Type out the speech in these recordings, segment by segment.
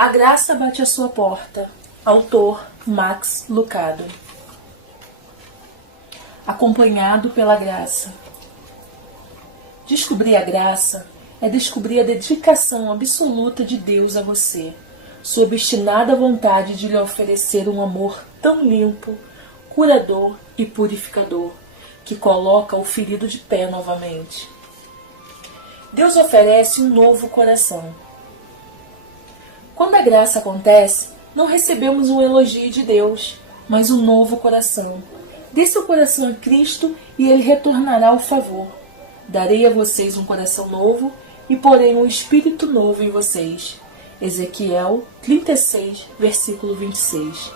A graça bate à sua porta. Autor Max Lucado. Acompanhado pela graça. Descobrir a graça é descobrir a dedicação absoluta de Deus a você, sua obstinada vontade de lhe oferecer um amor tão limpo, curador e purificador, que coloca o ferido de pé novamente. Deus oferece um novo coração. Quando a graça acontece, não recebemos um elogio de Deus, mas um novo coração. Dê seu coração a Cristo e Ele retornará o favor. Darei a vocês um coração novo e porei um espírito novo em vocês. Ezequiel 36, versículo 26.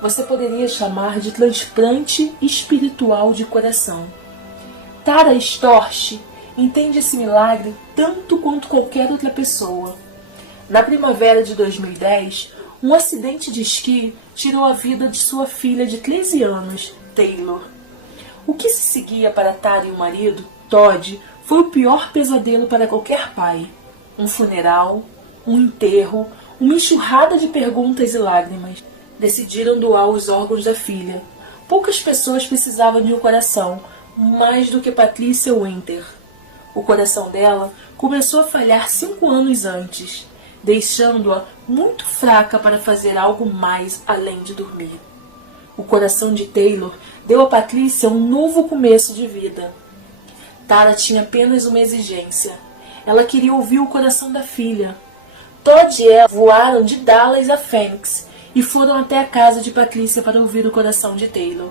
Você poderia chamar de transplante espiritual de coração. Tara Storch entende esse milagre tanto quanto qualquer outra pessoa. Na primavera de 2010, um acidente de esqui tirou a vida de sua filha de 13 anos, Taylor. O que se seguia para Tara e o marido, Todd, foi o pior pesadelo para qualquer pai. Um funeral, um enterro, uma enxurrada de perguntas e lágrimas. Decidiram doar os órgãos da filha. Poucas pessoas precisavam de um coração, mais do que Patricia Winter. O coração dela começou a falhar 5 anos antes, deixando-a muito fraca para fazer algo mais além de dormir. O coração de Taylor deu a Patricia um novo começo de vida. Tara tinha apenas uma exigência. Ela queria ouvir o coração da filha. Todd e ela voaram de Dallas a Phoenix e foram até a casa de Patricia para ouvir o coração de Taylor.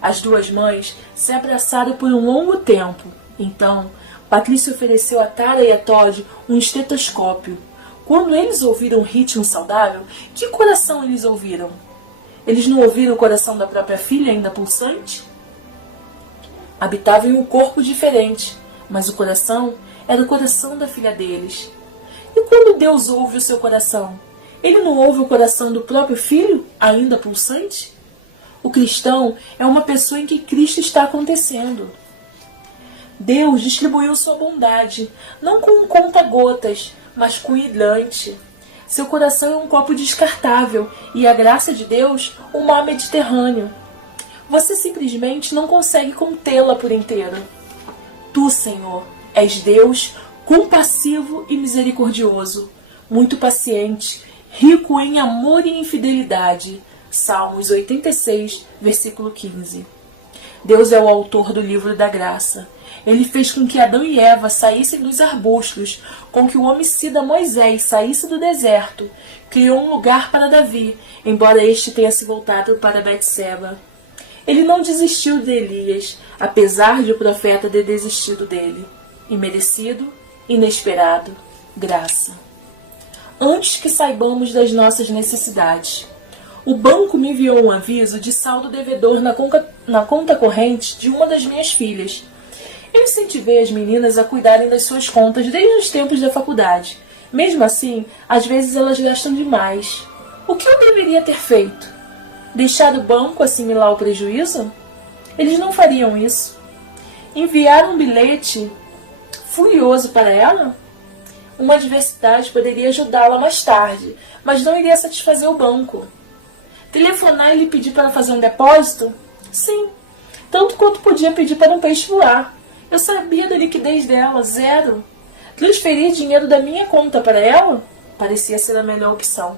As duas mães se abraçaram por um longo tempo. Então, Patricia ofereceu a Tara e a Todd um estetoscópio. Quando eles ouviram um ritmo saudável, que coração eles ouviram? Eles não ouviram o coração da própria filha ainda pulsante? Habitavam em um corpo diferente, mas o coração era o coração da filha deles. E quando Deus ouve o seu coração, Ele não ouve o coração do próprio filho, ainda pulsante? O cristão é uma pessoa em que Cristo está acontecendo. Deus distribuiu sua bondade, não com um conta-gotas, mas com hidrante. Seu coração é um copo descartável e a graça de Deus um mar Mediterrâneo. Você simplesmente não consegue contê-la por inteiro. Tu, Senhor, és Deus compassivo e misericordioso, muito paciente, rico em amor e em fidelidade. Salmos 86, versículo 15. Deus é o autor do livro da graça. Ele fez com que Adão e Eva saíssem dos arbustos, com que o homicida Moisés saísse do deserto. Criou um lugar para Davi, embora este tenha se voltado para Betseba. Ele não desistiu de Elias, apesar de o profeta ter desistido dele. Imerecido, inesperado, graça. Antes que saibamos das nossas necessidades. O banco me enviou um aviso de saldo devedor na conta corrente de uma das minhas filhas. Eu incentivei as meninas a cuidarem das suas contas desde os tempos da faculdade. Mesmo assim, às vezes elas gastam demais. O que eu deveria ter feito? Deixar o banco assimilar o prejuízo? Eles não fariam isso. Enviar um bilhete furioso para ela? Uma adversidade poderia ajudá-la mais tarde, mas não iria satisfazer o banco. Telefonar e lhe pedir para fazer um depósito? Sim, tanto quanto podia pedir para um peixe voar. Eu sabia da liquidez dela, 0. Transferir dinheiro da minha conta para ela? Parecia ser a melhor opção.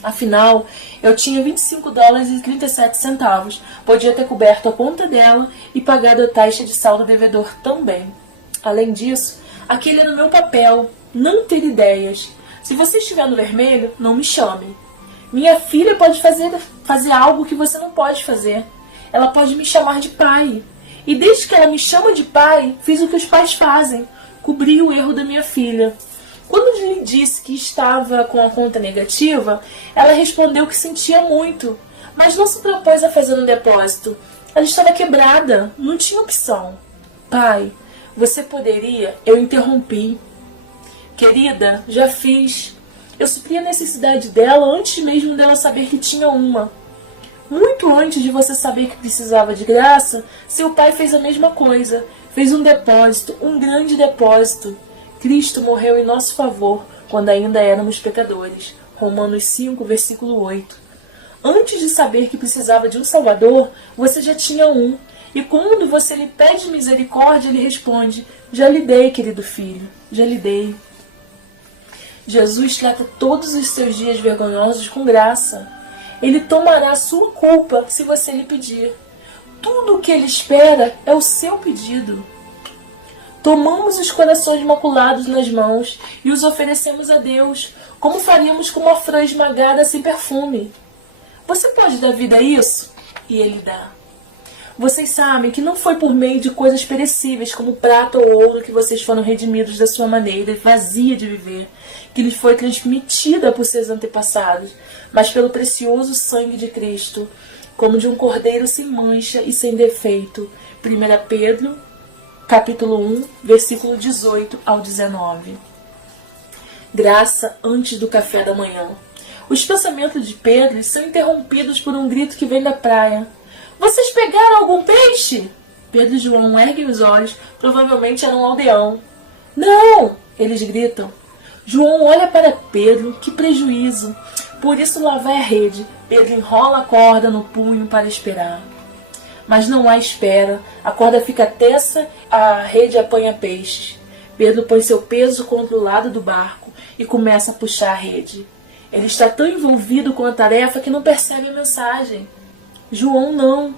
Afinal, eu tinha $25,37. Podia ter coberto a conta dela e pagado a taxa de saldo devedor também. Além disso, aquele era o meu papel, não ter ideias. Se você estiver no vermelho, não me chame. Minha filha pode fazer algo que você não pode fazer. Ela pode me chamar de pai. E desde que ela me chama de pai, fiz o que os pais fazem. Cobri o erro da minha filha. Quando lhe disse que estava com a conta negativa, ela respondeu que sentia muito, mas não se propôs a fazer um depósito. Ela estava quebrada, não tinha opção. Pai, você poderia? Eu interrompi. Querida, já fiz. Eu supri a necessidade dela antes mesmo dela saber que tinha uma. Muito antes de você saber que precisava de graça, seu pai fez a mesma coisa. Fez um depósito, um grande depósito. Cristo morreu em nosso favor, quando ainda éramos pecadores. Romanos 5, versículo 8. Antes de saber que precisava de um Salvador, você já tinha um. E quando você lhe pede misericórdia, ele responde: já lhe dei, querido filho, já lhe dei. Jesus trata todos os seus dias vergonhosos com graça. Ele tomará a sua culpa se você lhe pedir. Tudo o que ele espera é o seu pedido. Tomamos os corações maculados nas mãos e os oferecemos a Deus, como faríamos com uma flor esmagada sem perfume. Você pode dar vida a isso? E ele dá. Vocês sabem que não foi por meio de coisas perecíveis, como prata ou ouro, que vocês foram redimidos da sua maneira vazia de viver, que lhes foi transmitida por seus antepassados, mas pelo precioso sangue de Cristo, como de um cordeiro sem mancha e sem defeito. 1 Pedro, capítulo 1, versículo 18 ao 19. Graça antes do café da manhã. Os pensamentos de Pedro são interrompidos por um grito que vem da praia. Vocês pegaram algum peixe? Pedro e João erguem os olhos, provavelmente era um aldeão. Não! Eles gritam. João olha para Pedro, que prejuízo. Por isso lá vai a rede. Pedro enrola a corda no punho para esperar. Mas não há espera. A corda fica tensa, a rede apanha peixes. Pedro põe seu peso contra o lado do barco e começa a puxar a rede. Ele está tão envolvido com a tarefa que não percebe a mensagem. João não.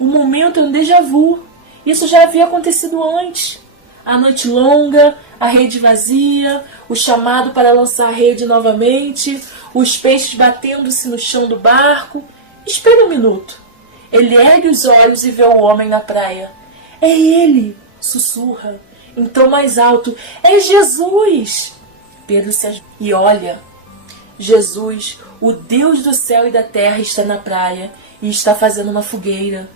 O momento é um déjà vu. Isso já havia acontecido antes. A noite longa, a rede vazia, o chamado para lançar a rede novamente, os peixes batendo-se no chão do barco. Espere um minuto. Ele ergue os olhos e vê o homem na praia. É ele! Sussurra. Então mais alto. É Jesus! Pedro se ajoelha e olha. Jesus, o Deus do céu e da terra, está na praia e está fazendo uma fogueira.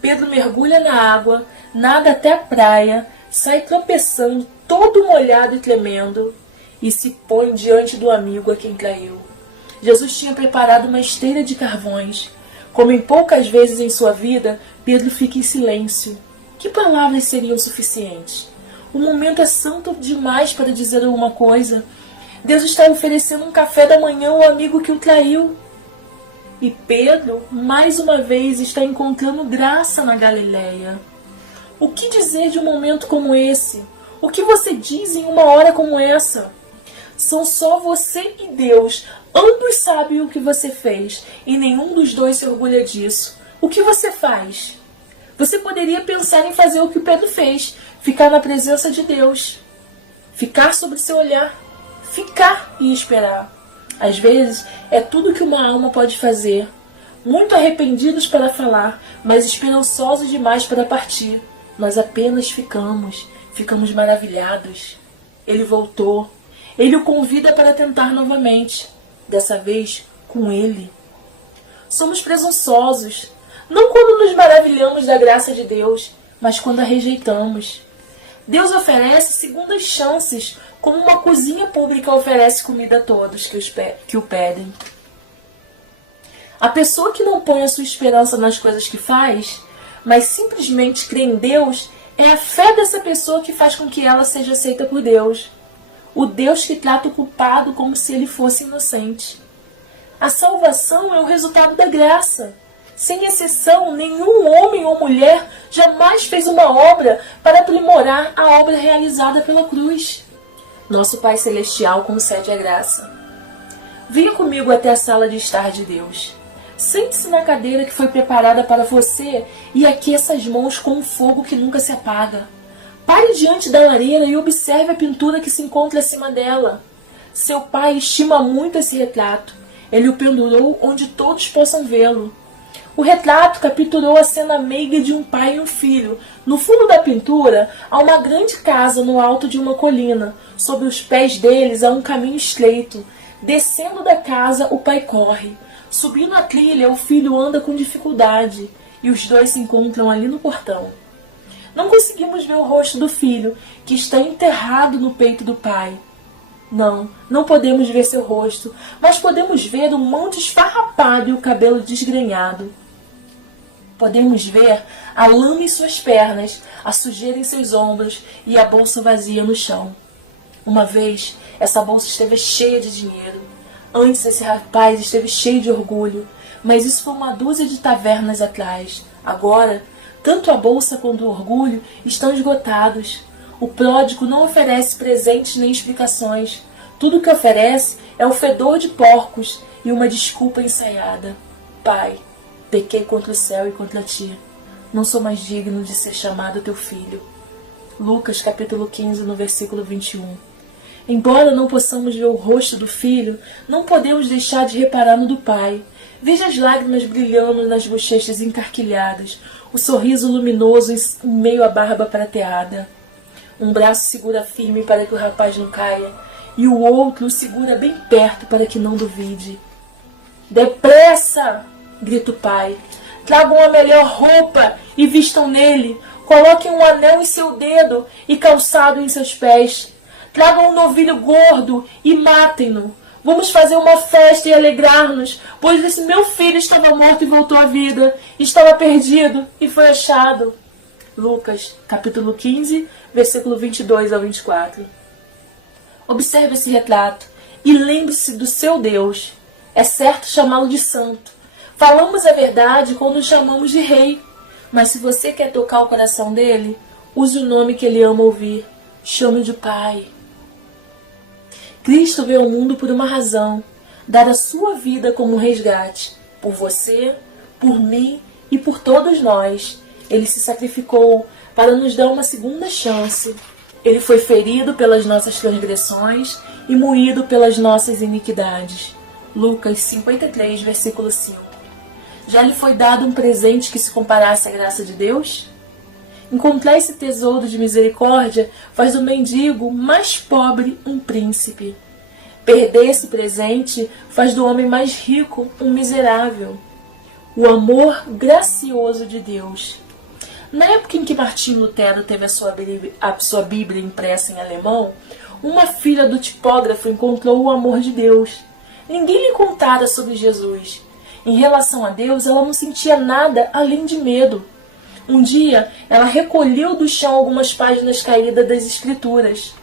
Pedro mergulha na água, nada até a praia, sai tropeçando, todo molhado e tremendo, e se põe diante do amigo a quem traiu. Jesus tinha preparado uma esteira de carvões. Como em poucas vezes em sua vida, Pedro fica em silêncio. Que palavras seriam suficientes? O momento é santo demais para dizer alguma coisa. Deus está oferecendo um café da manhã ao amigo que o traiu. E Pedro, mais uma vez, está encontrando graça na Galileia. O que dizer de um momento como esse? O que você diz em uma hora como essa? São só você e Deus. Ambos sabem o que você fez e nenhum dos dois se orgulha disso. O que você faz? Você poderia pensar em fazer o que Pedro fez, ficar na presença de Deus, ficar sob seu olhar, ficar e esperar. Às vezes é tudo que uma alma pode fazer, muito arrependidos para falar, mas esperançosos demais para partir. Nós apenas ficamos maravilhados. Ele voltou. Ele o convida para tentar novamente, dessa vez com ele. Somos presunçosos, não quando nos maravilhamos da graça de Deus, mas quando a rejeitamos. Deus oferece segundas chances, como uma cozinha pública oferece comida a todos que o pedem. A pessoa que não põe a sua esperança nas coisas que faz, mas simplesmente crê em Deus, é a fé dessa pessoa que faz com que ela seja aceita por Deus. O Deus que trata o culpado como se ele fosse inocente. A salvação é o resultado da graça. Sem exceção, nenhum homem ou mulher jamais fez uma obra para aprimorar a obra realizada pela cruz. Nosso Pai Celestial concede a graça. Venha comigo até a sala de estar de Deus. Sente-se na cadeira que foi preparada para você e aqueça as mãos com um fogo que nunca se apaga. Pare diante da lareira e observe a pintura que se encontra acima dela. Seu pai estima muito esse retrato. Ele o pendurou onde todos possam vê-lo. O retrato capturou a cena meiga de um pai e um filho. No fundo da pintura, há uma grande casa no alto de uma colina. Sob os pés deles há um caminho estreito. Descendo da casa, o pai corre. Subindo a trilha, o filho anda com dificuldade. E os dois se encontram ali no portão. Não conseguimos ver o rosto do filho, que está enterrado no peito do pai. Não podemos ver seu rosto, mas podemos ver o manto esfarrapado e o cabelo desgrenhado. Podemos ver a lama em suas pernas, a sujeira em seus ombros e a bolsa vazia no chão. Uma vez, Essa bolsa esteve cheia de dinheiro. Antes esse rapaz esteve cheio de orgulho, mas isso foi uma dúzia de tavernas atrás. Agora, tanto a bolsa quanto o orgulho estão esgotados. O pródigo não oferece presentes nem explicações. Tudo o que oferece é o fedor de porcos e uma desculpa ensaiada. Pai, pequei contra o céu e contra ti. Não sou mais digno de ser chamado teu filho. Lucas capítulo 15, no versículo 21. Embora não possamos ver o rosto do filho, não podemos deixar de reparar no do pai. Veja as lágrimas brilhando nas bochechas encarquilhadas, o sorriso luminoso em meio à barba prateada. Um braço segura firme para que o rapaz não caia, e o outro o segura bem perto para que não duvide. Depressa! Grita o pai. Tragam a melhor roupa e vistam nele. Coloquem um anel em seu dedo e calçado em seus pés. Tragam um novilho gordo e matem-no. Vamos fazer uma festa e alegrar-nos, pois esse meu filho estava morto e voltou à vida. Estava perdido e foi achado. Lucas, capítulo 15, versículo 22 ao 24. Observe esse retrato e lembre-se do seu Deus. É certo chamá-lo de santo. Falamos a verdade quando o chamamos de rei. Mas se você quer tocar o coração dele, use o nome que ele ama ouvir. Chame-o de Pai. Cristo veio ao mundo por uma razão, dar a sua vida como um resgate, por você, por mim e por todos nós. Ele se sacrificou para nos dar uma segunda chance. Ele foi ferido pelas nossas transgressões e moído pelas nossas iniquidades. Lucas 53, versículo 5. Já lhe foi dado um presente que se comparasse à graça de Deus? Encontrar esse tesouro de misericórdia faz do mendigo mais pobre um príncipe. Perder esse presente faz do homem mais rico um miserável. O amor gracioso de Deus. Na época em que Martinho Lutero teve a sua Bíblia impressa em alemão, uma filha do tipógrafo encontrou o amor de Deus. Ninguém lhe contara sobre Jesus. Em relação a Deus, ela não sentia nada além de medo. Um dia, ela recolheu do chão algumas páginas caídas das Escrituras.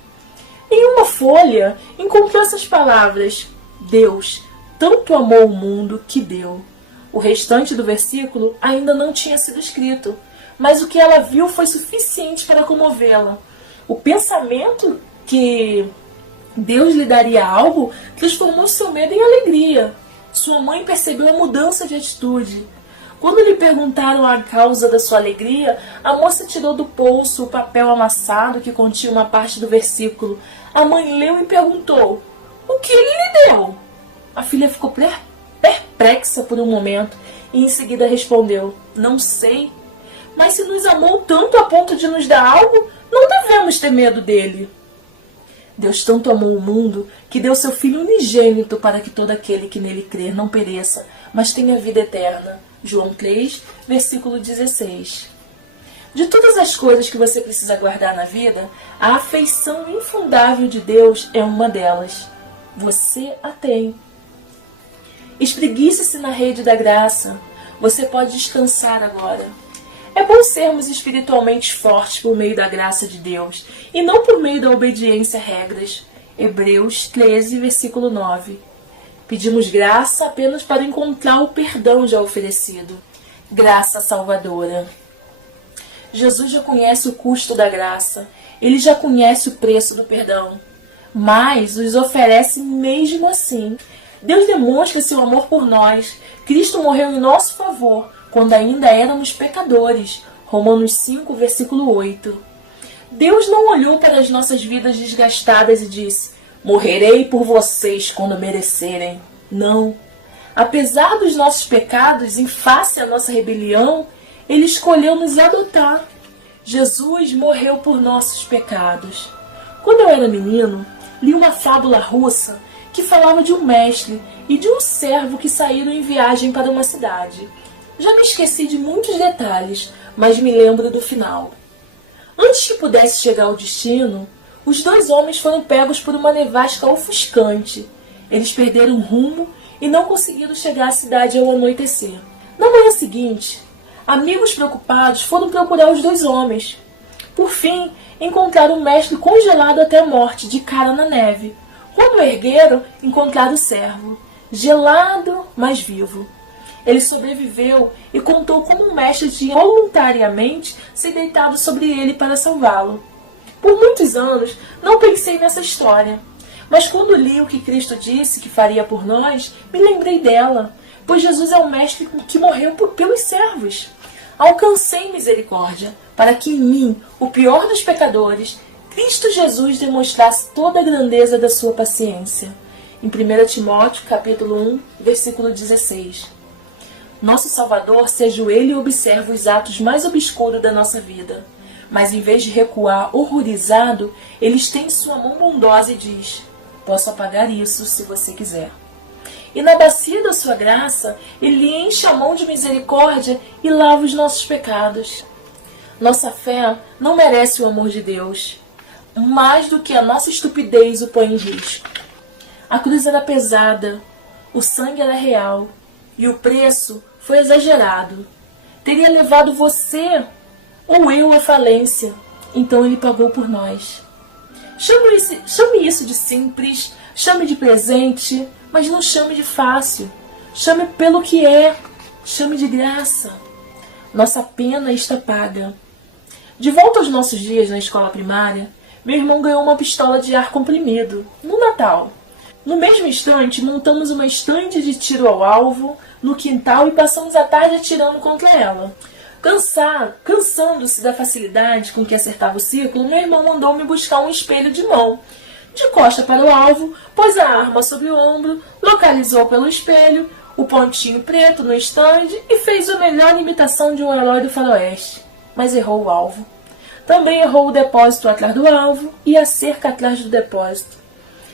Em uma folha, encontrou essas palavras: Deus tanto amou o mundo que deu. O restante do versículo ainda não tinha sido escrito, mas o que ela viu foi suficiente para comovê-la. O pensamento que Deus lhe daria algo transformou seu medo em alegria. Sua mãe percebeu a mudança de atitude. Quando lhe perguntaram a causa da sua alegria, a moça tirou do bolso o papel amassado que continha uma parte do versículo. A mãe leu e perguntou: o que ele lhe deu? A filha ficou perplexa por um momento e em seguida respondeu: não sei. Mas se nos amou tanto a ponto de nos dar algo, não devemos ter medo dele. Deus tanto amou o mundo que deu seu Filho unigênito para que todo aquele que nele crer não pereça, mas tenha vida eterna. João 3, versículo 16. De todas as coisas que você precisa guardar na vida, a afeição infundável de Deus é uma delas. Você a tem. Espreguice-se na rede da graça. Você pode descansar agora. É bom sermos espiritualmente fortes por meio da graça de Deus e não por meio da obediência a regras. Hebreus 13, versículo 9. Pedimos graça apenas para encontrar o perdão já oferecido. Graça salvadora. Jesus já conhece o custo da graça. Ele já conhece o preço do perdão. Mas os oferece mesmo assim. Deus demonstra seu amor por nós. Cristo morreu em nosso favor quando ainda éramos pecadores. Romanos 5, versículo 8. Deus não olhou para as nossas vidas desgastadas e disse: morrerei por vocês quando merecerem. Não. Apesar dos nossos pecados, em face à nossa rebelião, Ele escolheu nos adotar. Jesus morreu por nossos pecados. Quando eu era menino, li uma fábula russa que falava de um mestre e de um servo que saíram em viagem para uma cidade. Já me esqueci de muitos detalhes, mas me lembro do final. Antes que pudesse chegar ao destino, os dois homens foram pegos por uma nevasca ofuscante. Eles perderam o rumo e não conseguiram chegar à cidade ao anoitecer. Na manhã seguinte, amigos preocupados foram procurar os dois homens. Por fim, encontraram o mestre congelado até a morte, de cara na neve. Quando o ergueram, encontraram o servo, gelado, mas vivo. Ele sobreviveu e contou como o mestre tinha voluntariamente se deitado sobre ele para salvá-lo. Por muitos anos não pensei nessa história, mas quando li o que Cristo disse que faria por nós, me lembrei dela, pois Jesus é o mestre que morreu pelos servos. Alcancei misericórdia, para que em mim, o pior dos pecadores, Cristo Jesus demonstrasse toda a grandeza da sua paciência. Em 1 Timóteo, capítulo 1, versículo 16. Nosso Salvador se ajoelha e observa os atos mais obscuros da nossa vida. Mas em vez de recuar horrorizado, ele estende sua mão bondosa e diz: posso apagar isso se você quiser. E na bacia da sua graça, ele enche a mão de misericórdia e lava os nossos pecados. Nossa fé não merece o amor de Deus, mais do que a nossa estupidez o põe em risco. A cruz era pesada, o sangue era real e o preço foi exagerado. Teria levado você ou eu à falência, então ele pagou por nós. Chame isso de simples, chame de presente, mas não chame de fácil. Chame pelo que é, chame de graça. Nossa pena está paga. De volta aos nossos dias na escola primária, meu irmão ganhou uma pistola de ar comprimido, no Natal. No mesmo instante, montamos uma estande de tiro ao alvo no quintal e passamos a tarde atirando contra ela. Cansando-se da facilidade com que acertava o círculo, meu irmão mandou-me buscar um espelho de mão. De costa para o alvo, pôs a arma sobre o ombro, localizou pelo espelho o pontinho preto no estande e fez a melhor imitação de um herói do faroeste. Mas errou o alvo. Também errou o depósito atrás do alvo e a cerca atrás do depósito.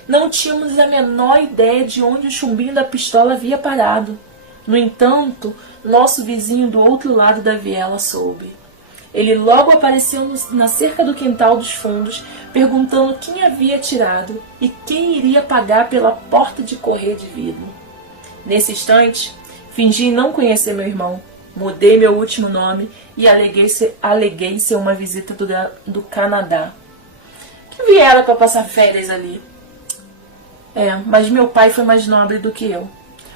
Não tínhamos a menor ideia de onde o chumbinho da pistola havia parado. No entanto, nosso vizinho do outro lado da viela soube. Ele logo apareceu na cerca do quintal dos fundos, perguntando quem havia atirado e quem iria pagar pela porta de correr de vidro. Nesse instante, fingi não conhecer meu irmão, mudei meu último nome e aleguei ser uma visita do Canadá. Que viera para passar férias ali. Mas meu pai foi mais nobre do que eu.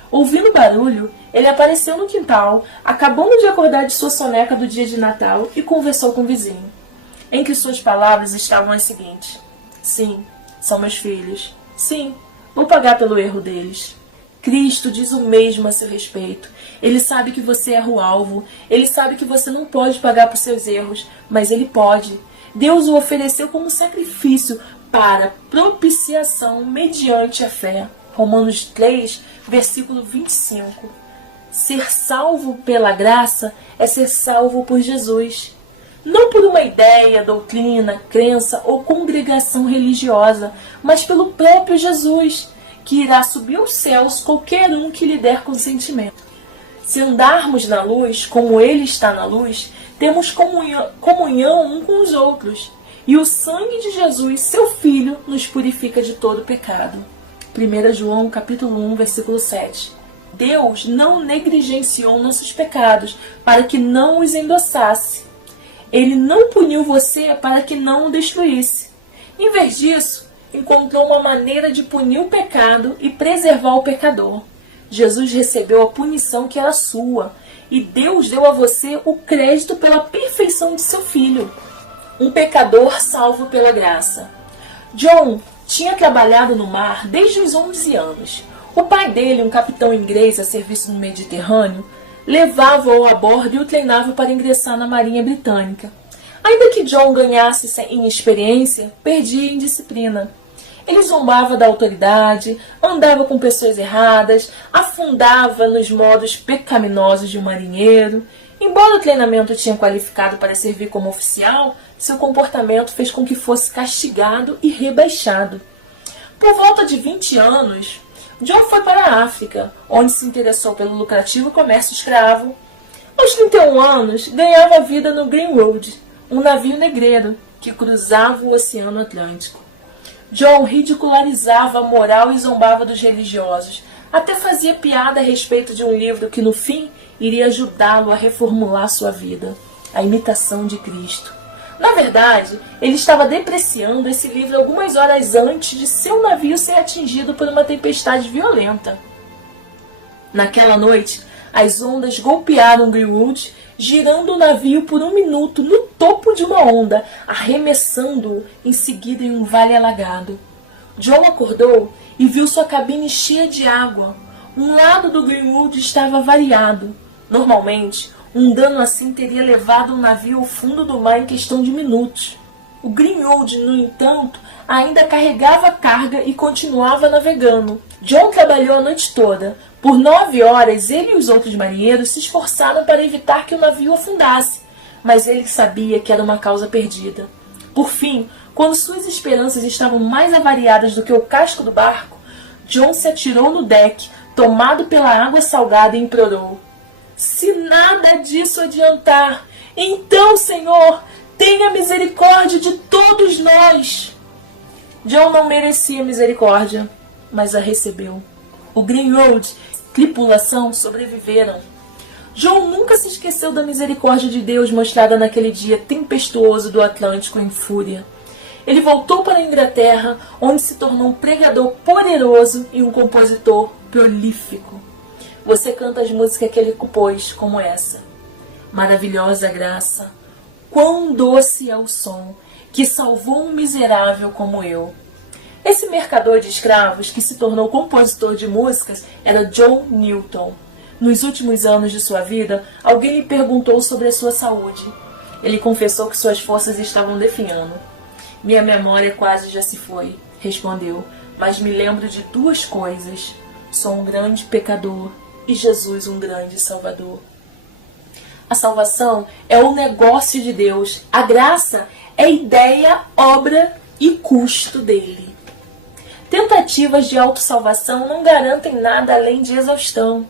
Ouvindo barulho, ele apareceu no quintal, acabando de acordar de sua soneca do dia de Natal e conversou com o vizinho. Entre suas palavras estavam as seguintes: sim, são meus filhos. Sim, vou pagar pelo erro deles. Cristo diz o mesmo a seu respeito. Ele sabe que você erra o alvo. Ele sabe que você não pode pagar por seus erros, mas ele pode. Deus o ofereceu como sacrifício para propiciação mediante a fé. Romanos 3, versículo 25. Ser salvo pela graça é ser salvo por Jesus. Não por uma ideia, doutrina, crença ou congregação religiosa, mas pelo próprio Jesus, que irá subir aos céus qualquer um que lhe der consentimento. Se andarmos na luz, como Ele está na luz, temos comunhão um com os outros. E o sangue de Jesus, seu Filho, nos purifica de todo pecado. 1 João capítulo 1, versículo 7. Deus não negligenciou nossos pecados para que não os endossasse. Ele não puniu você para que não o destruísse. Em vez disso, encontrou uma maneira de punir o pecado e preservar o pecador. Jesus recebeu a punição que era sua, e Deus deu a você o crédito pela perfeição de seu Filho. Um pecador salvo pela graça. John tinha trabalhado no mar desde os 11 anos. O pai dele, um capitão inglês a serviço no Mediterrâneo, levava-o a bordo e o treinava para ingressar na Marinha Britânica. Ainda que John ganhasse em experiência, perdia em disciplina. Ele zombava da autoridade, andava com pessoas erradas, afundava nos modos pecaminosos de um marinheiro. Embora o treinamento tinha qualificado para servir como oficial, seu comportamento fez com que fosse castigado e rebaixado. Por volta de 20 anos, John foi para a África, onde se interessou pelo lucrativo comércio escravo. Aos 31 anos, ganhava vida no Green Road, um navio negreiro que cruzava o Oceano Atlântico. John ridicularizava a moral e zombava dos religiosos. Até fazia piada a respeito de um livro que, no fim, iria ajudá-lo a reformular sua vida. A imitação de Cristo. Na verdade, ele estava depreciando esse livro algumas horas antes de seu navio ser atingido por uma tempestade violenta. Naquela noite, as ondas golpearam Greenwood, girando o navio por 1 minuto no topo de uma onda, arremessando-o em seguida em um vale alagado. John acordou e viu sua cabine cheia de água. Um lado do Greenwood estava avariado. Normalmente, um dano assim teria levado um navio ao fundo do mar em questão de minutos. O Greenwood, no entanto, ainda carregava carga e continuava navegando. John trabalhou a noite toda. Por 9 horas, ele e os outros marinheiros se esforçaram para evitar que o navio afundasse, mas ele sabia que era uma causa perdida. Por fim, quando suas esperanças estavam mais avariadas do que o casco do barco, John se atirou no deck, tomado pela água salgada, e implorou: "Se nada disso adiantar, então, Senhor, tenha misericórdia de todos nós." John não merecia misericórdia, mas a recebeu. O Greenwood e a tripulação sobreviveram. John nunca se esqueceu da misericórdia de Deus mostrada naquele dia tempestuoso do Atlântico em fúria. Ele voltou para a Inglaterra, onde se tornou um pregador poderoso e um compositor prolífico. Você canta as músicas que ele compôs, como essa: "Maravilhosa graça, quão doce é o som que salvou um miserável como eu." Esse mercador de escravos que se tornou compositor de músicas era John Newton. Nos últimos anos de sua vida, alguém lhe perguntou sobre a sua saúde. Ele confessou que suas forças estavam definhando. "Minha memória quase já se foi", respondeu, "mas me lembro de 2 coisas. Sou um grande pecador e Jesus um grande Salvador." A salvação é o negócio de Deus. A graça é ideia, obra e custo dele. Tentativas de autossalvação não garantem nada além de exaustão.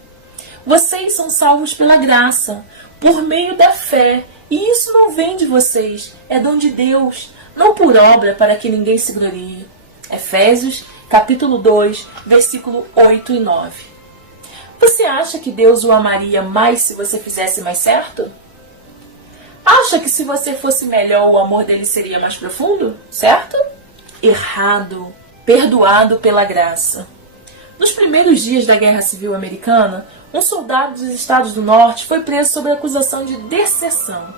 Vocês são salvos pela graça, por meio da fé, e isso não vem de vocês, é dom de Deus, não por obra para que ninguém se glorie. Efésios, capítulo 2, versículo 8 e 9. Você acha que Deus o amaria mais se você fizesse mais certo? Acha que se você fosse melhor, o amor dele seria mais profundo? Certo? Errado. Perdoado pela graça. Nos primeiros dias da Guerra Civil Americana, um soldado dos Estados do Norte foi preso sob acusação de deserção,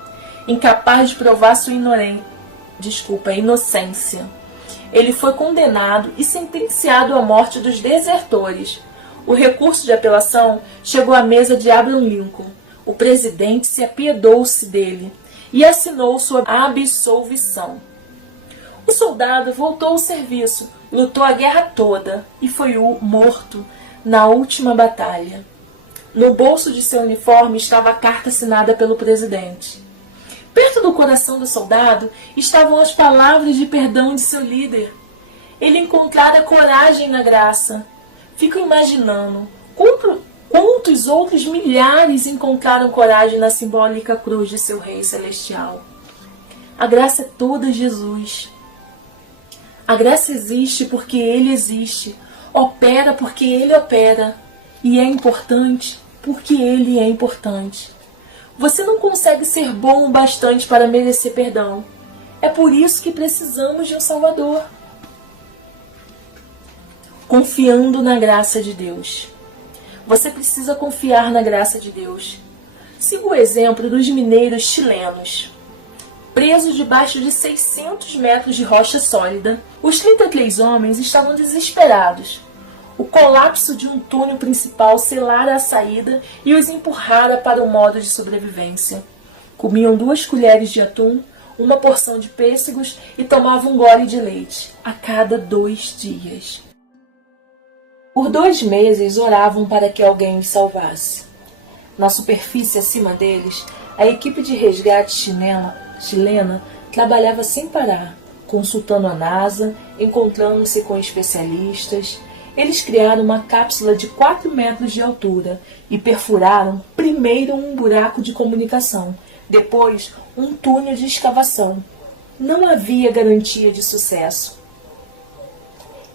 incapaz de provar sua inocência. Ele foi condenado e sentenciado à morte dos desertores. O recurso de apelação chegou à mesa de Abraham Lincoln. O presidente se apiedou-se dele e assinou sua absolvição. O soldado voltou ao serviço, lutou a guerra toda e foi morto na última batalha. No bolso de seu uniforme estava a carta assinada pelo presidente. Perto do coração do soldado estavam as palavras de perdão de seu líder. Ele encontrara coragem na graça. Fico imaginando quantos outros milhares encontraram coragem na simbólica cruz de seu Rei Celestial. A graça é toda Jesus. A graça existe porque Ele existe, opera porque Ele opera, e é importante porque Ele é importante. Você não consegue ser bom o bastante para merecer perdão. É por isso que precisamos de um Salvador. Confiando na graça de Deus. Você precisa confiar na graça de Deus. Siga o exemplo dos mineiros chilenos. Presos debaixo de 600 metros de rocha sólida, os 33 homens estavam desesperados. O colapso de um túnel principal selara a saída e os empurrara para o modo de sobrevivência. Comiam 2 colheres de atum, uma porção de pêssegos e tomavam um gole de leite a cada 2 dias. Por 2 meses oravam para que alguém os salvasse. Na superfície acima deles, a equipe de resgate chilena trabalhava sem parar, consultando a NASA, encontrando-se com especialistas. Eles criaram uma cápsula de 4 metros de altura e perfuraram primeiro um buraco de comunicação, depois um túnel de escavação. Não havia garantia de sucesso.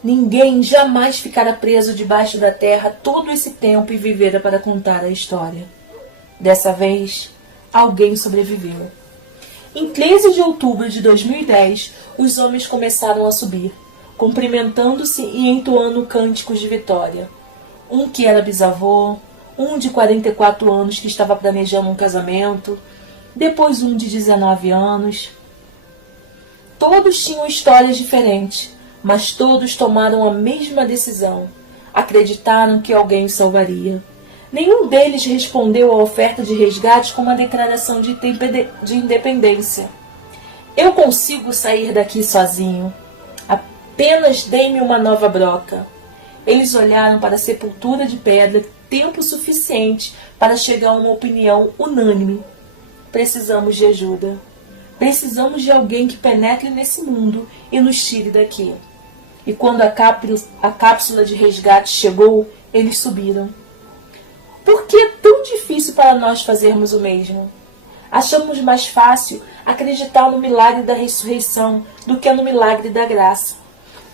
Ninguém jamais ficara preso debaixo da terra todo esse tempo e vivera para contar a história. Dessa vez, alguém sobreviveu. Em 13 de outubro de 2010, os homens começaram a subir, cumprimentando-se e entoando cânticos de vitória. Um que era bisavô, um de 44 anos que estava planejando um casamento, depois um de 19 anos. Todos tinham histórias diferentes, mas todos tomaram a mesma decisão. Acreditaram que alguém os salvaria. Nenhum deles respondeu à oferta de resgate com uma declaração de independência. Eu consigo sair daqui sozinho. Apenas dê-me uma nova broca. Eles olharam para a sepultura de pedra tempo suficiente para chegar a uma opinião unânime. Precisamos de ajuda. Precisamos de alguém que penetre nesse mundo e nos tire daqui. E quando a cápsula de resgate chegou, eles subiram. Por que é tão difícil para nós fazermos o mesmo? Achamos mais fácil acreditar no milagre da ressurreição do que no milagre da graça.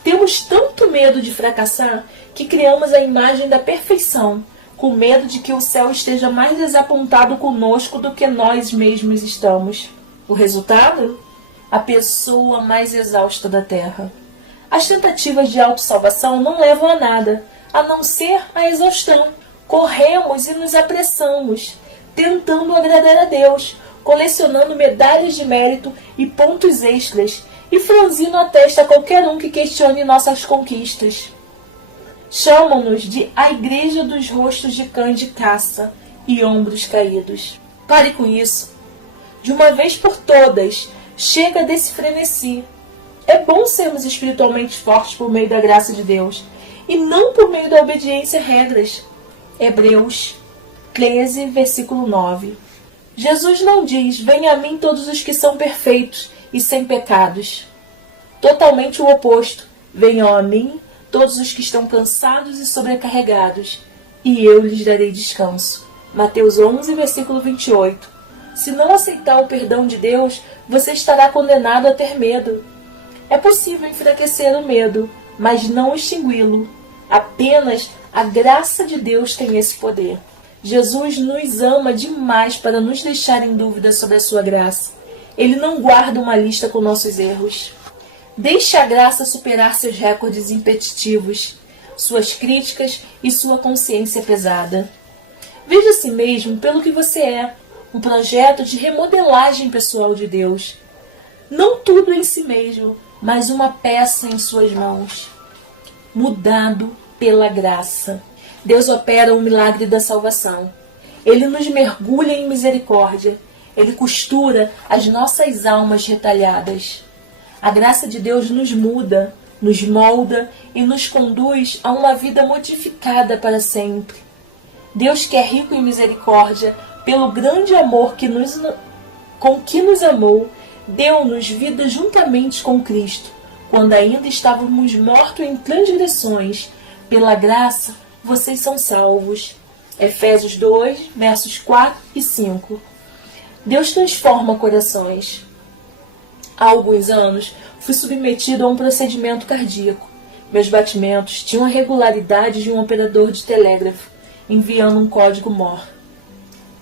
Temos tanto medo de fracassar que criamos a imagem da perfeição, com medo de que o céu esteja mais desapontado conosco do que nós mesmos estamos. O resultado? A pessoa mais exausta da terra. As tentativas de autossalvação não levam a nada, a não ser a exaustão. Corremos e nos apressamos, tentando agradar a Deus, colecionando medalhas de mérito e pontos extras, e franzindo a testa a qualquer um que questione nossas conquistas. Chamam-nos de a Igreja dos Rostos de Cães de Caça e Ombros Caídos. Pare com isso. De uma vez por todas, chega desse frenesi. É bom sermos espiritualmente fortes por meio da graça de Deus, e não por meio da obediência a regras. Hebreus 13, versículo 9. Jesus não diz, venha a mim todos os que são perfeitos e sem pecados. Totalmente o oposto. Venham a mim todos os que estão cansados e sobrecarregados, e eu lhes darei descanso. Mateus 11, versículo 28. Se não aceitar o perdão de Deus, você estará condenado a ter medo. É possível enfraquecer o medo, mas não extingui-lo. Apenas a graça de Deus tem esse poder. Jesus nos ama demais para nos deixar em dúvida sobre a sua graça. Ele não guarda uma lista com nossos erros. Deixe a graça superar seus recordes impetitivos, suas críticas e sua consciência pesada. Veja a si mesmo pelo que você é, um projeto de remodelagem pessoal de Deus. Não tudo em si mesmo, mas uma peça em suas mãos. Mudado pela graça. Deus opera o milagre da salvação. Ele nos mergulha em misericórdia. Ele costura as nossas almas retalhadas. A graça de Deus nos muda, nos molda e nos conduz a uma vida modificada para sempre. Deus, que é rico em misericórdia, pelo grande amor com que nos amou, deu-nos vida juntamente com Cristo, quando ainda estávamos mortos em transgressões. Pela graça, vocês são salvos. Efésios 2, versos 4 e 5. Deus transforma corações. Há alguns anos, fui submetido a um procedimento cardíaco. Meus batimentos tinham a regularidade de um operador de telégrafo, enviando um código Mor.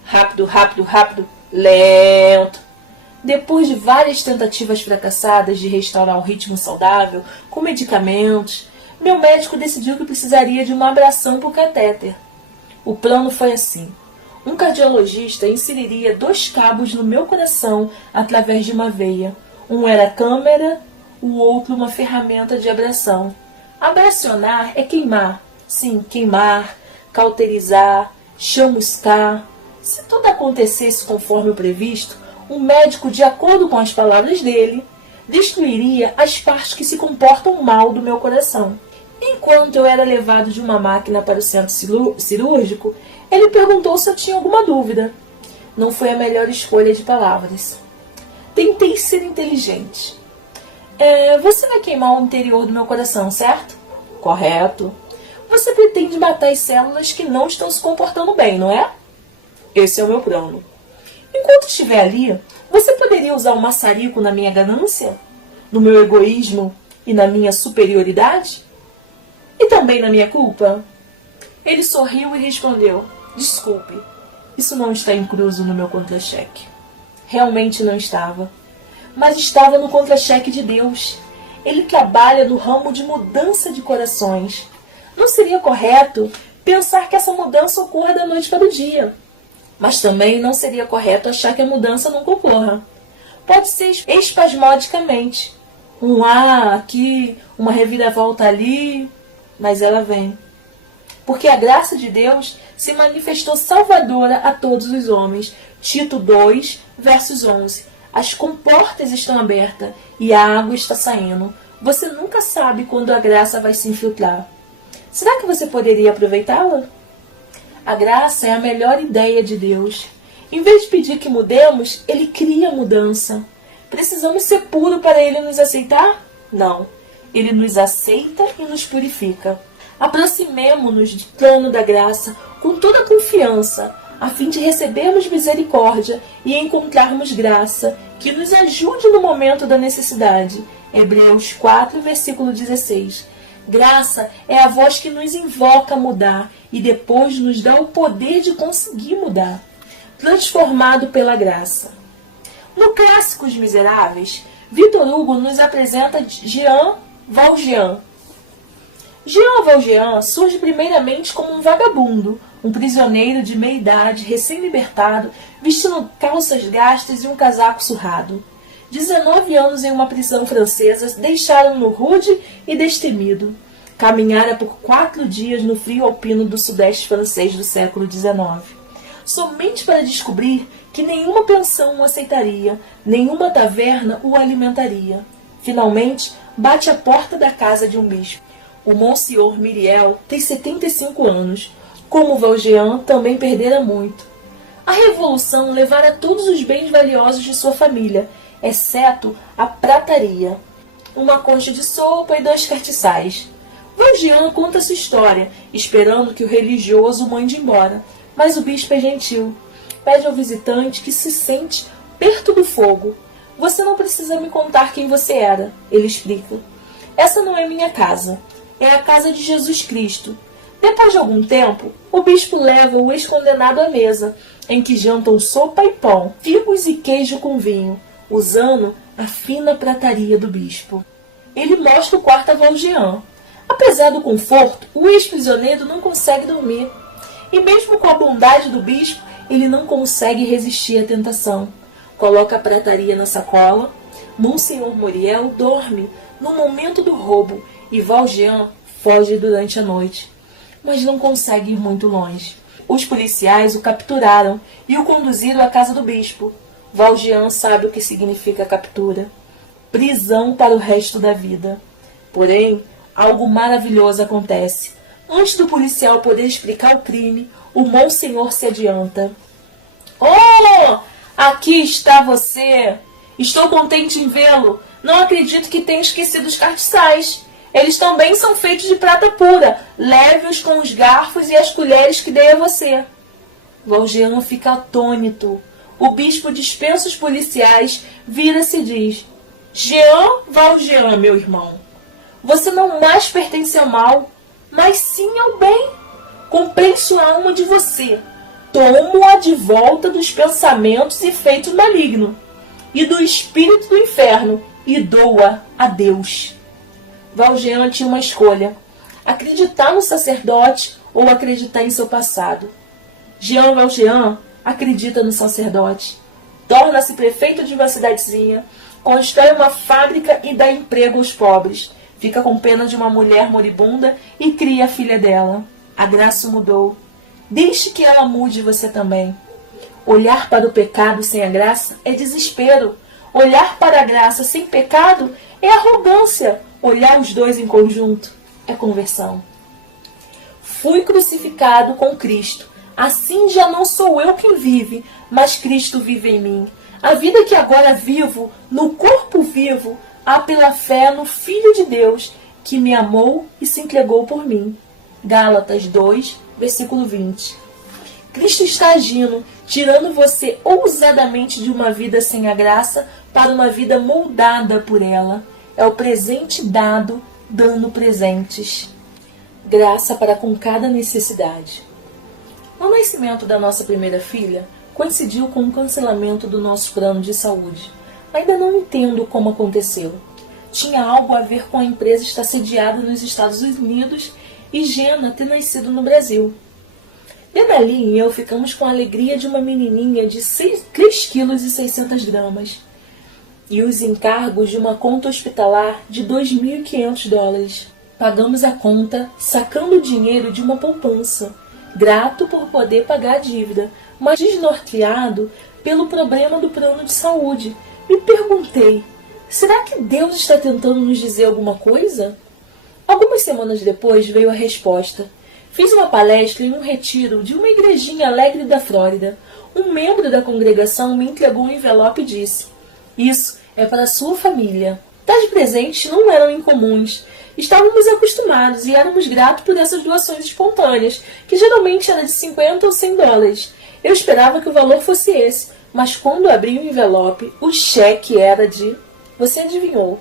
Rápido, rápido, rápido, lento. Depois de várias tentativas fracassadas de restaurar um ritmo saudável, com medicamentos, meu médico decidiu que precisaria de uma abração por catéter. O plano foi assim. Um cardiologista inseriria 2 cabos no meu coração através de uma veia. Um era a câmera, o outro uma ferramenta de abração. Abracionar é queimar. Sim, queimar, cauterizar, chamuscar. Se tudo acontecesse conforme o previsto, o médico, de acordo com as palavras dele, destruiria as partes que se comportam mal do meu coração. Enquanto eu era levado de uma máquina para o centro cirúrgico, ele perguntou se eu tinha alguma dúvida. Não foi a melhor escolha de palavras. Tentei ser inteligente. Você vai queimar o interior do meu coração, certo? Correto. Você pretende matar as células que não estão se comportando bem, não é? Esse é o meu plano. Enquanto estiver ali, você poderia usar um maçarico na minha ganância? No meu egoísmo e na minha superioridade? E também na minha culpa? Ele sorriu e respondeu, desculpe, isso não está incluso no meu contra-cheque. Realmente não estava. mas estava no contra-cheque de Deus. Ele trabalha no ramo de mudança de corações. Não seria correto pensar que essa mudança ocorra da noite para o dia. Mas também não seria correto achar que a mudança nunca ocorra. Pode ser espasmodicamente. Um aqui, uma reviravolta ali, mas ela vem. Porque a graça de Deus se manifestou salvadora a todos os homens. Tito 2, versos 11. As comportas estão abertas e a água está saindo. Você nunca sabe quando a graça vai se infiltrar. Será que você poderia aproveitá-la? A graça é a melhor ideia de Deus. Em vez de pedir que mudemos, Ele cria mudança. Precisamos ser puros para Ele nos aceitar? Não. Ele nos aceita e nos purifica. Aproximemo-nos do trono da graça com toda a confiança, a fim de recebermos misericórdia e encontrarmos graça que nos ajude no momento da necessidade. Hebreus 4, versículo 16. Graça é a voz que nos invoca a mudar e depois nos dá o poder de conseguir mudar. Transformado pela graça. No clássico Os Miseráveis, Victor Hugo nos apresenta Jean Valjean. Jean Valjean surge primeiramente como um vagabundo, um prisioneiro de meia-idade, recém-libertado, vestindo calças gastas e um casaco surrado. 19 anos em uma prisão francesa deixaram-no rude e destemido. Caminhara por 4 dias no frio alpino do sudeste francês do século XIX. Somente para descobrir que nenhuma pensão o aceitaria, nenhuma taverna o alimentaria. Finalmente, bate à porta da casa de um bispo. O Monsenhor Myriel tem 75 anos. Como Valjean, também perdera muito. A Revolução levara todos os bens valiosos de sua família, exceto a prataria, uma concha de sopa e 2 castiçais. Valjean conta sua história, esperando que o religioso o mande embora, mas o bispo é gentil. Pede ao visitante que se sente perto do fogo. Você não precisa me contar quem você era, ele explica. Essa não é minha casa, é a casa de Jesus Cristo. Depois de algum tempo, o bispo leva o ex-condenado à mesa, em que jantam sopa e pão, figos e queijo com vinho, usando a fina prataria do bispo. Ele mostra o quarto a Valjean. Apesar do conforto, o ex-prisioneiro não consegue dormir. E mesmo com a bondade do bispo, ele não consegue resistir à tentação. Coloca a prataria na sacola. Monsenhor Myriel dorme no momento do roubo e Valjean foge durante a noite. Mas não consegue ir muito longe. Os policiais o capturaram e o conduziram à casa do bispo. Valjean sabe o que significa a captura. Prisão para o resto da vida. Porém, algo maravilhoso acontece. Antes do policial poder explicar o crime, o Monsenhor se adianta. Oh! Aqui está você! Estou contente em vê-lo. Não acredito que tenha esquecido os castiçais. Eles também são feitos de prata pura. Leve-os com os garfos e as colheres que dei a você. Valjean fica atônito. O bispo dispensa os policiais, vira-se e diz: Jean Valjean, meu irmão, você não mais pertence ao mal, mas sim ao bem. Comprei sua alma de você. Tomo-a de volta dos pensamentos e feitos malignos, e do espírito do inferno, e dou-a a Deus. Valjean tinha uma escolha: acreditar no sacerdote ou acreditar em seu passado. Jean Valjean acredita no sacerdote. Torna-se prefeito de uma cidadezinha, constrói uma fábrica e dá emprego aos pobres. Fica com pena de uma mulher moribunda e cria a filha dela. A graça mudou. Deixe que ela mude você também. Olhar para o pecado sem a graça é desespero. Olhar para a graça sem pecado é arrogância. Olhar os dois em conjunto é conversão. Fui crucificado com Cristo. Assim já não sou eu quem vive, mas Cristo vive em mim. A vida que agora vivo, no corpo vivo, há pela fé no Filho de Deus, que me amou e se entregou por mim. Gálatas 2, versículo 20. Cristo está agindo, tirando você ousadamente de uma vida sem a graça para uma vida moldada por ela. É o presente dado, dando presentes. Graça para com cada necessidade. O nascimento da nossa primeira filha coincidiu com o cancelamento do nosso plano de saúde. Ainda não entendo como aconteceu. Tinha algo a ver com a empresa estar sediada nos Estados Unidos e Jenna ter nascido no Brasil. Denali e eu ficamos com a alegria de uma menininha de 3,6 kg e os encargos de uma conta hospitalar de $2.500. Pagamos a conta sacando o dinheiro de uma poupança, grato por poder pagar a dívida, mas desnorteado pelo problema do plano de saúde. Me perguntei, será que Deus está tentando nos dizer alguma coisa? Algumas semanas depois veio a resposta. Fiz uma palestra em um retiro de uma igrejinha alegre da Flórida. Um membro da congregação me entregou um envelope e disse: "Isso é para a sua família." Tais presentes não eram incomuns. Estávamos acostumados e éramos gratos por essas doações espontâneas, que geralmente eram de $50 ou $100. Eu esperava que o valor fosse esse, mas quando abri o envelope, o cheque era de... Você adivinhou?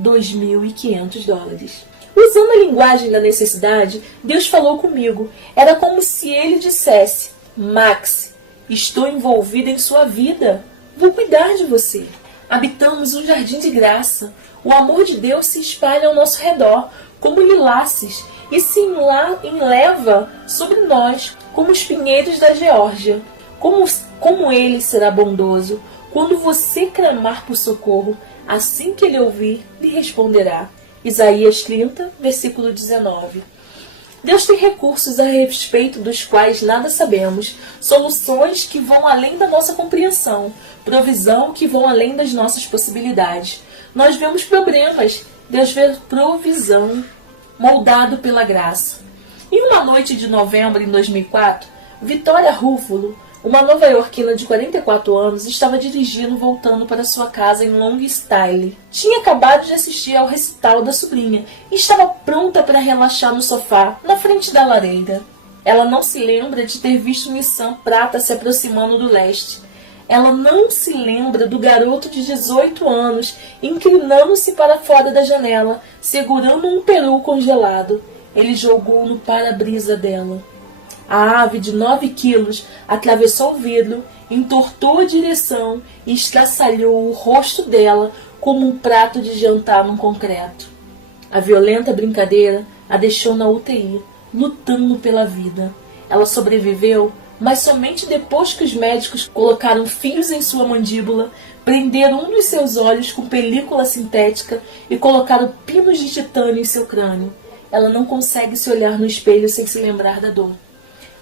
$2.500. Usando a linguagem da necessidade, Deus falou comigo. Era como se Ele dissesse: Max, estou envolvida em sua vida. Vou cuidar de você. Habitamos um jardim de graça. O amor de Deus se espalha ao nosso redor, como lilazes, e se enleva sobre nós, como os pinheiros da Geórgia. Como Ele será bondoso, quando você clamar por socorro, assim que Ele ouvir, lhe responderá. Isaías 30, versículo 19. Deus tem recursos a respeito dos quais nada sabemos, soluções que vão além da nossa compreensão, provisão que vão além das nossas possibilidades. Nós vemos problemas, Deus vê provisão, moldado pela graça. Em uma noite de novembro de 2004, Vitória Rúfulo, uma nova-iorquina de 44 anos, estava dirigindo voltando para sua casa em Long Island. Tinha acabado de assistir ao recital da sobrinha e estava pronta para relaxar no sofá, na frente da lareira. Ela não se lembra de ter visto um Nissan prata se aproximando do leste. Ela não se lembra do garoto de 18 anos inclinando-se para fora da janela, segurando um peru congelado. Ele jogou no para-brisa dela. A ave de 9 quilos atravessou o vidro, entortou a direção e estraçalhou o rosto dela como um prato de jantar no concreto. A violenta brincadeira a deixou na UTI, lutando pela vida. Ela sobreviveu, mas somente depois que os médicos colocaram fios em sua mandíbula, prenderam um dos seus olhos com película sintética e colocaram pinos de titânio em seu crânio. Ela não consegue se olhar no espelho sem se lembrar da dor.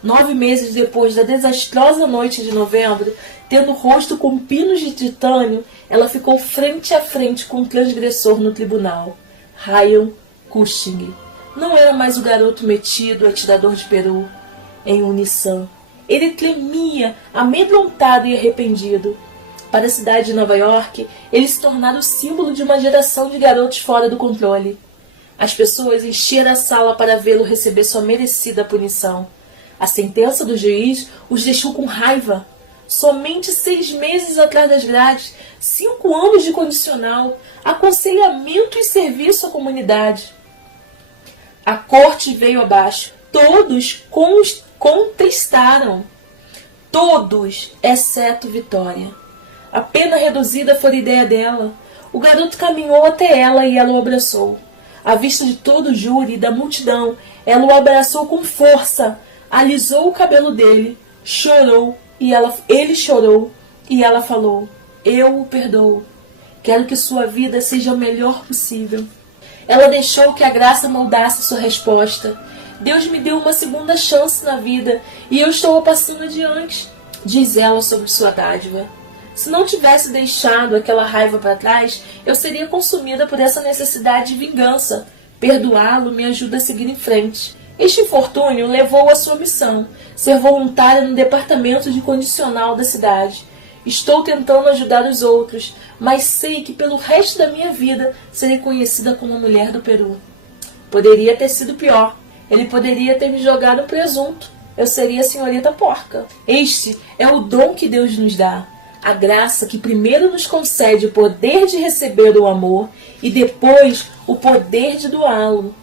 9 meses depois da desastrosa noite de novembro, tendo o rosto com pinos de titânio, ela ficou frente a frente com o transgressor no tribunal. Ryan Cushing. Não era mais o garoto metido, atirador de peru, em um Nissan. Ele tremia, amedrontado e arrependido. Para a cidade de Nova York, ele se tornara o símbolo de uma geração de garotos fora do controle. As pessoas encheram a sala para vê-lo receber sua merecida punição. A sentença do juiz os deixou com raiva. Somente 6 meses atrás das grades, 5 anos de condicional, aconselhamento e serviço à comunidade. A corte veio abaixo. Todos contestaram. Todos, exceto Vitória. A pena reduzida foi a ideia dela. O garoto caminhou até ela e ela o abraçou. À vista de todo o júri e da multidão, ela o abraçou com força. Alisou o cabelo dele, chorou, ele chorou, e ela falou: "Eu o perdoo. Quero que sua vida seja o melhor possível." Ela deixou que a graça moldasse sua resposta. "Deus me deu uma segunda chance na vida, e eu estou a passando adiante", diz ela sobre sua dádiva. "Se não tivesse deixado aquela raiva para trás, eu seria consumida por essa necessidade de vingança. Perdoá-lo me ajuda a seguir em frente." Este infortúnio levou à sua missão, ser voluntária no departamento de condicional da cidade. "Estou tentando ajudar os outros, mas sei que pelo resto da minha vida serei conhecida como a mulher do Peru." Poderia ter sido pior. Ele poderia ter me jogado um presunto. Eu seria a senhorita porca. Este é o dom que Deus nos dá. A graça que primeiro nos concede o poder de receber o amor e depois o poder de doá-lo.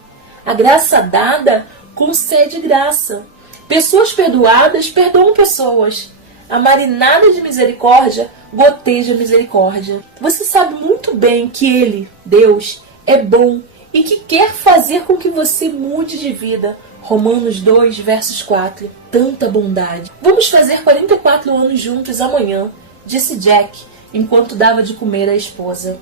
A graça dada concede graça. Pessoas perdoadas perdoam pessoas. A marinada de misericórdia goteja misericórdia. Você sabe muito bem que Ele, Deus, é bom e que quer fazer com que você mude de vida. Romanos 2, versos 4. Tanta bondade. Vamos fazer 44 anos juntos amanhã, disse Jack, enquanto dava de comer à esposa.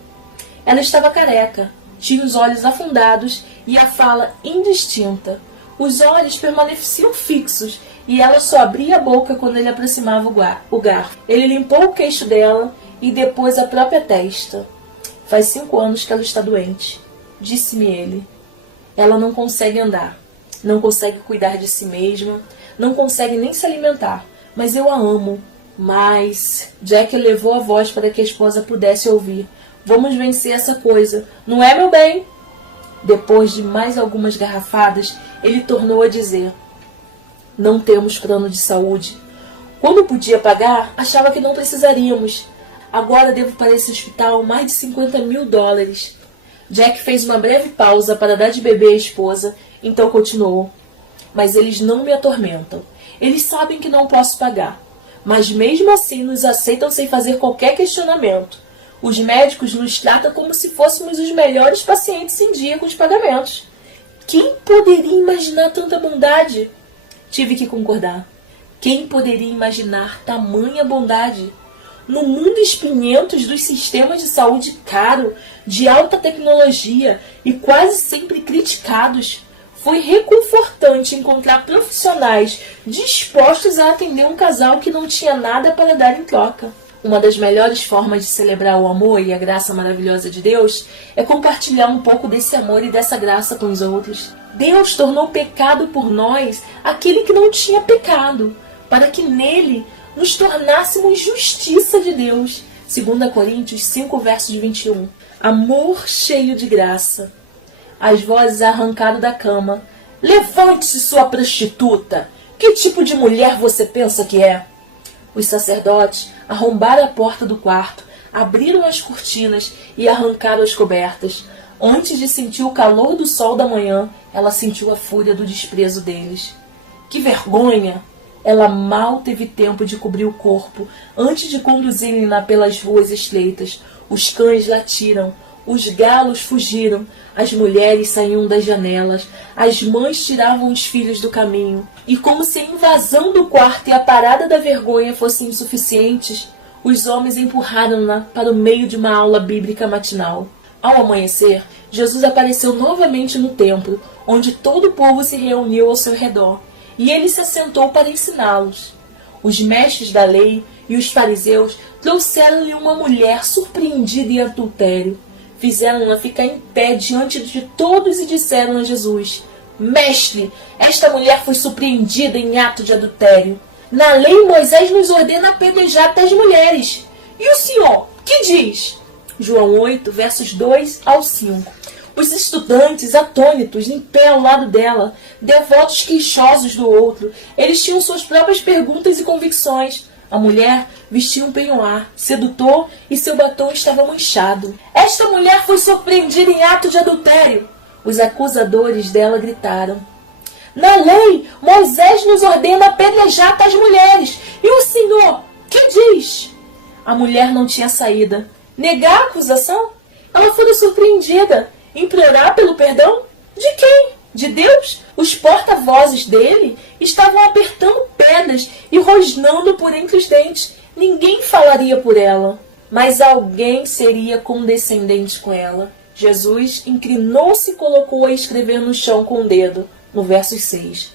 Ela estava careca, tinha os olhos afundados e a fala indistinta. Os olhos permaneciam fixos e ela só abria a boca quando ele aproximava o garfo. Ele limpou o queixo dela e depois a própria testa. Faz 5 anos que ela está doente, disse-me ele. Ela não consegue andar, não consegue cuidar de si mesma, não consegue nem se alimentar, mas eu a amo. Mas Jack elevou a voz para que a esposa pudesse ouvir. Vamos vencer essa coisa, não é, meu bem? Depois de mais algumas garrafadas, ele tornou a dizer: não temos plano de saúde. Quando podia pagar, achava que não precisaríamos. Agora devo para esse hospital mais de $50 mil. Jack fez uma breve pausa para dar de beber à esposa, então continuou. Mas eles não me atormentam. Eles sabem que não posso pagar. Mas mesmo assim nos aceitam sem fazer qualquer questionamento. Os médicos nos tratam como se fôssemos os melhores pacientes em dia com os pagamentos. Quem poderia imaginar tanta bondade? Tive que concordar. Quem poderia imaginar tamanha bondade? No mundo espinhentos dos sistemas de saúde caro, de alta tecnologia e quase sempre criticados, foi reconfortante encontrar profissionais dispostos a atender um casal que não tinha nada para dar em troca. Uma das melhores formas de celebrar o amor e a graça maravilhosa de Deus é compartilhar um pouco desse amor e dessa graça com os outros. Deus tornou pecado por nós aquele que não tinha pecado, para que nele nos tornássemos justiça de Deus. 2 Coríntios 5, versos 21. Amor cheio de graça. As vozes arrancaram da cama. Levante-se, sua prostituta! Que tipo de mulher você pensa que é? Os sacerdotes arrombaram a porta do quarto, abriram as cortinas e arrancaram as cobertas. Antes de sentir o calor do sol da manhã, ela sentiu a fúria do desprezo deles. Que vergonha! Ela mal teve tempo de cobrir o corpo antes de conduzirem-na pelas ruas estreitas. Os cães latiram, os galos fugiram, as mulheres saíam das janelas, as mães tiravam os filhos do caminho. E como se a invasão do quarto e a parada da vergonha fossem insuficientes, os homens empurraram-na para o meio de uma aula bíblica matinal. Ao amanhecer, Jesus apareceu novamente no templo, onde todo o povo se reuniu ao seu redor, e ele se assentou para ensiná-los. Os mestres da lei e os fariseus trouxeram-lhe uma mulher surpreendida em adultério. Fizeram-na ficar em pé diante de todos e disseram a Jesus: Mestre, esta mulher foi surpreendida em ato de adultério. Na lei, Moisés nos ordena apedrejar tais mulheres. E o senhor, que diz? João 8, versos 2 ao 5. Os estudantes, atônitos, em pé ao lado dela, devotos queixosos do outro, eles tinham suas próprias perguntas e convicções. A mulher vestia um penhoar sedutor e seu batom estava manchado. Esta mulher foi surpreendida em ato de adultério. Os acusadores dela gritaram: Na lei, Moisés nos ordena apedrejar tais mulheres. E o senhor, que diz? A mulher não tinha saída. Negar a acusação? Ela fora surpreendida. Implorar pelo perdão? De quem? De Deus? Os porta-vozes dele estavam apertando pedras e rosnando por entre os dentes. Ninguém falaria por ela, mas alguém seria condescendente com ela. Jesus inclinou-se e colocou a escrever no chão com o dedo, no verso 6.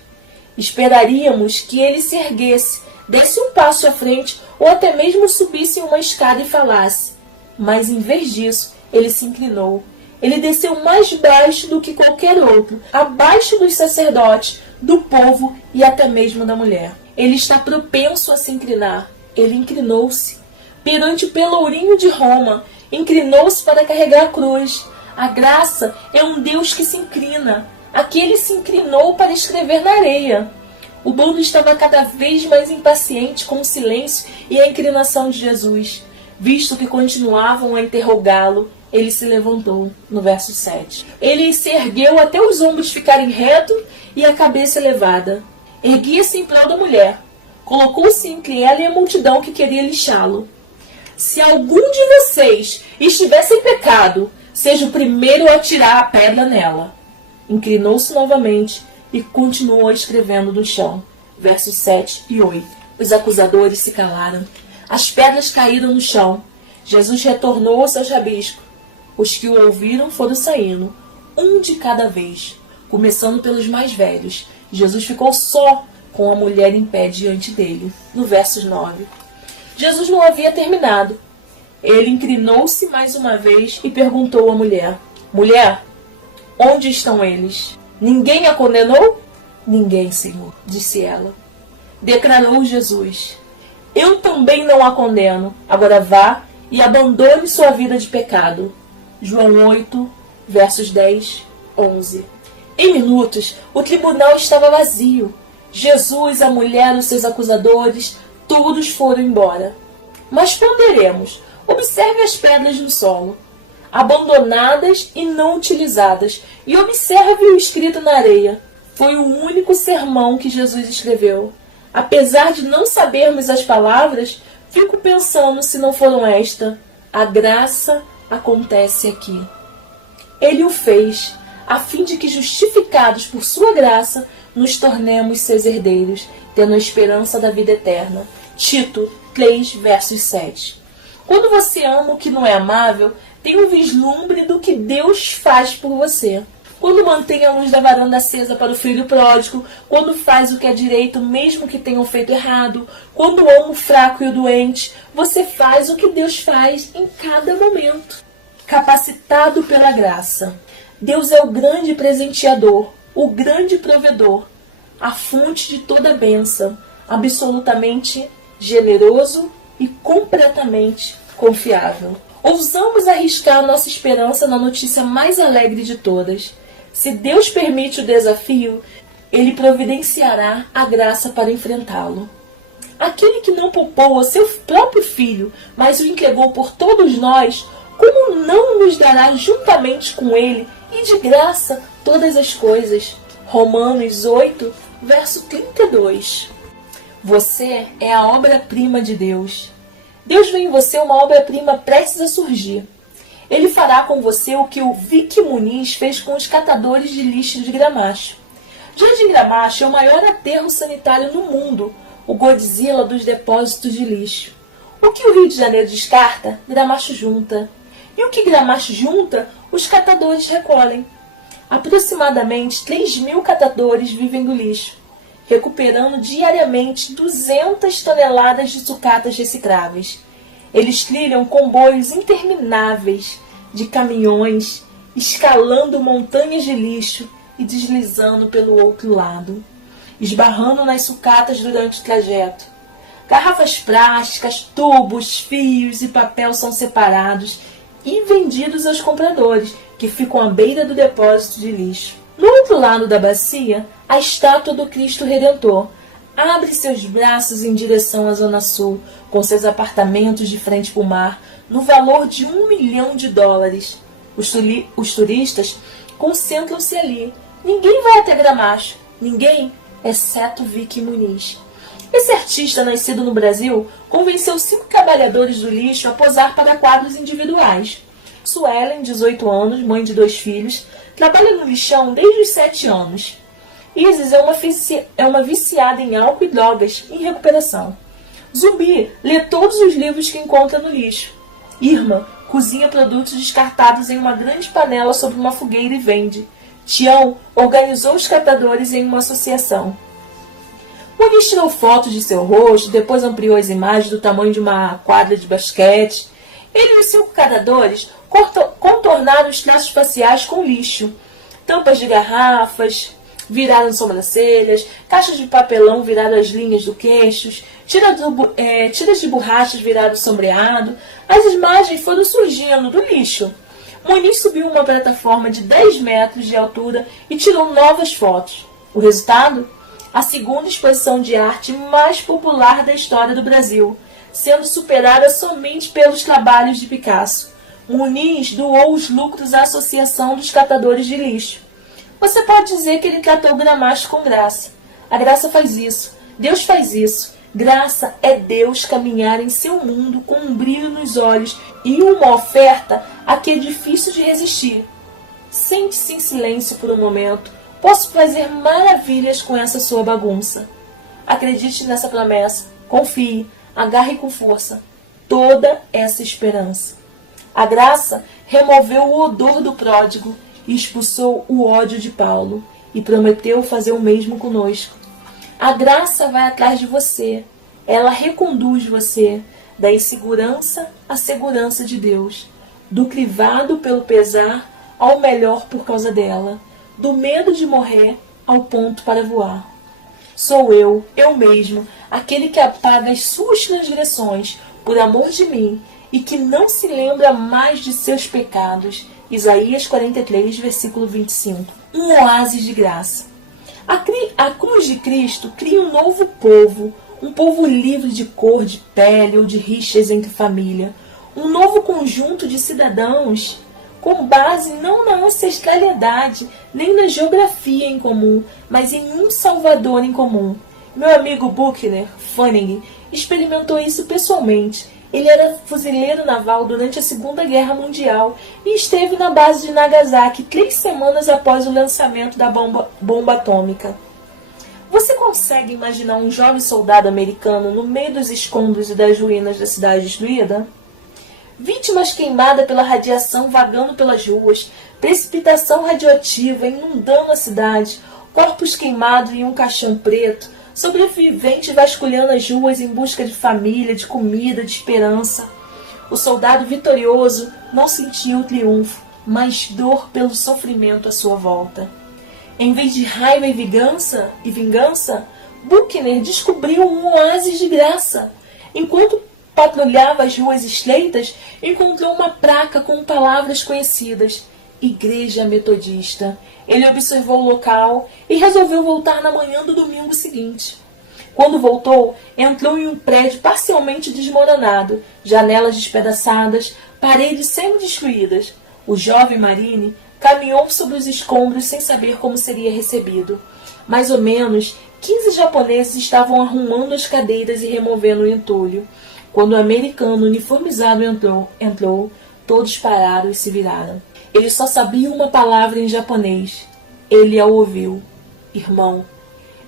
Esperaríamos que ele se erguesse, desse um passo à frente ou até mesmo subisse uma escada e falasse. Mas em vez disso, ele se inclinou. Ele desceu mais baixo do que qualquer outro, abaixo dos sacerdotes, do povo e até mesmo da mulher. Ele está propenso a se inclinar. Ele inclinou-se. Perante o pelourinho de Roma, inclinou-se para carregar a cruz. A graça é um Deus que se inclina. Aquele se inclinou para escrever na areia. O bando estava cada vez mais impaciente com o silêncio e a inclinação de Jesus. Visto que continuavam a interrogá-lo, ele se levantou, no verso 7. Ele se ergueu até os ombros ficarem retos e a cabeça elevada. Erguia-se em prol da mulher. colocou-se entre ela e a multidão que queria lixá-lo. Se algum de vocês estiver sem pecado, seja o primeiro a atirar a pedra nela. Inclinou-se novamente e continuou escrevendo no chão. Versos 7 e 8. Os acusadores se calaram. As pedras caíram no chão. Jesus retornou aos seus rabiscos. Os que o ouviram foram saindo, um de cada vez, começando pelos mais velhos. Jesus ficou só com a mulher em pé diante dele. No verso 9. Jesus não havia terminado. Ele inclinou-se mais uma vez e perguntou à mulher: Mulher, onde estão eles? Ninguém a condenou? Ninguém, Senhor, disse ela. Declarou Jesus: Eu também não a condeno. Agora vá e abandone sua vida de pecado. João 8, versos 10, 11. Em minutos, o tribunal estava vazio. Jesus, a mulher, os seus acusadores, todos foram embora. Mas ponderemos. Observe as pedras no solo, abandonadas e não utilizadas, e observe o escrito na areia. Foi o único sermão que Jesus escreveu. Apesar de não sabermos as palavras, fico pensando se não foram esta: a graça acontece aqui. Ele o fez, a fim de que, justificados por sua graça, nos tornemos seus herdeiros, tendo a esperança da vida eterna. Tito 3, versos 7. Quando você ama o que não é amável, tem um vislumbre do que Deus faz por você. Quando mantém a luz da varanda acesa para o filho pródigo, quando faz o que é direito mesmo que tenham feito errado, quando ama o fraco e o doente, você faz o que Deus faz em cada momento. Capacitado pela graça. Deus é o grande presenteador, o grande provedor, a fonte de toda bênção, absolutamente generoso e completamente confiável. Ousamos arriscar nossa esperança na notícia mais alegre de todas. Se Deus permite o desafio, Ele providenciará a graça para enfrentá-lo. Aquele que não poupou o seu próprio filho, mas o entregou por todos nós, como não nos dará juntamente com Ele e de graça todas as coisas? Romanos 8, verso 32. Você é a obra-prima de Deus. Deus vê em você uma obra-prima prestes a surgir. Ele fará com você o que o Vicky Muniz fez com os catadores de lixo de Gramacho. Jardim Gramacho é o maior aterro sanitário no mundo, o Godzilla dos depósitos de lixo. O que o Rio de Janeiro descarta, Gramacho junta. E o que Gramacho junta, os catadores recolhem. Aproximadamente 3.000 catadores vivem do lixo, recuperando diariamente 200 toneladas de sucatas recicláveis. Eles trilham comboios intermináveis de caminhões, escalando montanhas de lixo e deslizando pelo outro lado, esbarrando nas sucatas durante o trajeto. Garrafas plásticas, tubos, fios e papel são separados e vendidos aos compradores, que ficam à beira do depósito de lixo. No outro lado da bacia, a estátua do Cristo Redentor abre seus braços em direção à Zona Sul, com seus apartamentos de frente para o mar, no valor de $1 milhão. Os turistas concentram-se ali. Ninguém vai até Gramacho. Ninguém, exceto Vicky Muniz. Esse artista, nascido no Brasil, convenceu 5 trabalhadores do lixo a posar para quadros individuais. Suelen, 18 anos, mãe de 2 filhos, trabalha no lixão desde os 7 anos. Isis é uma viciada em álcool e drogas, em recuperação. Zumbi lê todos os livros que encontra no lixo. Irma cozinha produtos descartados em uma grande panela sobre uma fogueira e vende. Tião organizou os catadores em uma associação. Muniz tirou fotos de seu rosto, depois ampliou as imagens do tamanho de uma quadra de basquete. Ele e os 5 catadores contornaram os traços faciais com lixo. Tampas de garrafas viraram sobrancelhas, caixas de papelão viraram as linhas do queixo, tiras de borrachas viraram sombreado. As imagens foram surgindo do lixo. Muniz subiu uma plataforma de 10 metros de altura e tirou novas fotos. O resultado? A segunda exposição de arte mais popular da história do Brasil, sendo superada somente pelos trabalhos de Picasso. Muniz doou os lucros à Associação dos Catadores de Lixo. Você pode dizer que ele tratou Gramacho com graça. A graça faz isso. Deus faz isso. Graça é Deus caminhar em seu mundo com um brilho nos olhos e uma oferta a que é difícil de resistir. Sente-se em silêncio por um momento. Posso fazer maravilhas com essa sua bagunça. Acredite nessa promessa. Confie. Agarre com força toda essa esperança. A graça removeu o odor do pródigo e expulsou o ódio de Paulo e prometeu fazer o mesmo conosco. A graça vai atrás de você. Ela reconduz você da insegurança à segurança de Deus, do crivado pelo pesar ao melhor por causa dela, do medo de morrer ao ponto para voar. Sou eu mesmo, aquele que apaga as suas transgressões por amor de mim e que não se lembra mais de seus pecados. Isaías 43, versículo 25. Um oásis de graça. A cruz de Cristo cria um novo povo, um povo livre de cor, de pele ou de rixas entre família. Um novo conjunto de cidadãos com base não na ancestralidade, nem na geografia em comum, mas em um Salvador em comum. Meu amigo Buckner Fanning experimentou isso pessoalmente. Ele era fuzileiro naval durante a Segunda Guerra Mundial e esteve na base de Nagasaki 3 semanas após o lançamento da bomba atômica. Você consegue imaginar um jovem soldado americano no meio dos escombros e das ruínas da cidade destruída? Vítimas queimadas pela radiação vagando pelas ruas, precipitação radioativa inundando a cidade, corpos queimados em um caixão preto, sobrevivente vasculhando as ruas em busca de família, de comida, de esperança. O soldado vitorioso não sentiu o triunfo, mas dor pelo sofrimento à sua volta. Em vez de raiva e vingança, Buckner descobriu um oásis de graça. Enquanto patrulhava as ruas estreitas, encontrou uma placa com palavras conhecidas: Igreja Metodista. Ele observou o local e resolveu voltar na manhã do domingo seguinte. Quando voltou, entrou em um prédio parcialmente desmoronado, janelas despedaçadas, paredes semi-destruídas. O jovem Marine caminhou sobre os escombros sem saber como seria recebido. Mais ou menos 15 japoneses estavam arrumando as cadeiras e removendo o entulho. Quando o americano uniformizado entrou, todos pararam e se viraram. Ele só sabia uma palavra em japonês. Ele a ouviu: irmão.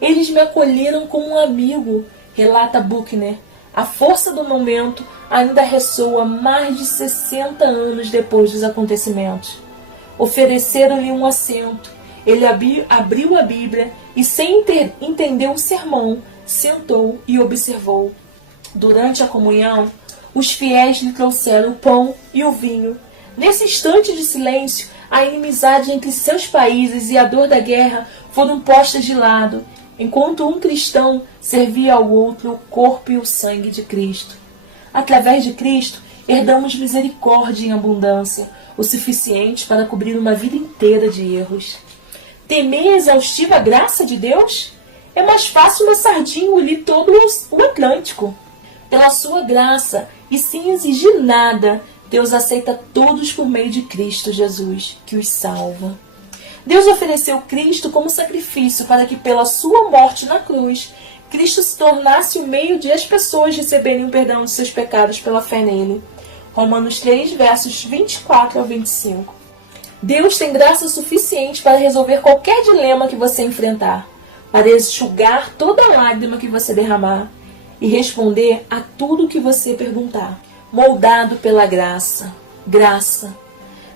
Eles me acolheram como um amigo, relata Buckner. A força do momento ainda ressoa mais de 60 anos depois dos acontecimentos. Ofereceram-lhe um assento. Ele abriu a Bíblia e, sem entender o sermão, sentou e observou. Durante a comunhão, os fiéis lhe trouxeram o pão e o vinho. Nesse instante de silêncio, a inimizade entre seus países e a dor da guerra foram postas de lado, enquanto um cristão servia ao outro o corpo e o sangue de Cristo. Através de Cristo, herdamos misericórdia em abundância, o suficiente para cobrir uma vida inteira de erros. Temer a exaustiva graça de Deus? É mais fácil uma sardinha engolir todo o Atlântico. Pela sua graça, e sem exigir nada, Deus aceita todos por meio de Cristo Jesus, que os salva. Deus ofereceu Cristo como sacrifício para que, pela sua morte na cruz, Cristo se tornasse o meio de as pessoas receberem o perdão de seus pecados pela fé nele. Romanos 3, versos 24 ao 25. Deus tem graça suficiente para resolver qualquer dilema que você enfrentar, para enxugar toda lágrima que você derramar e responder a tudo que você perguntar. Moldado pela graça. Graça.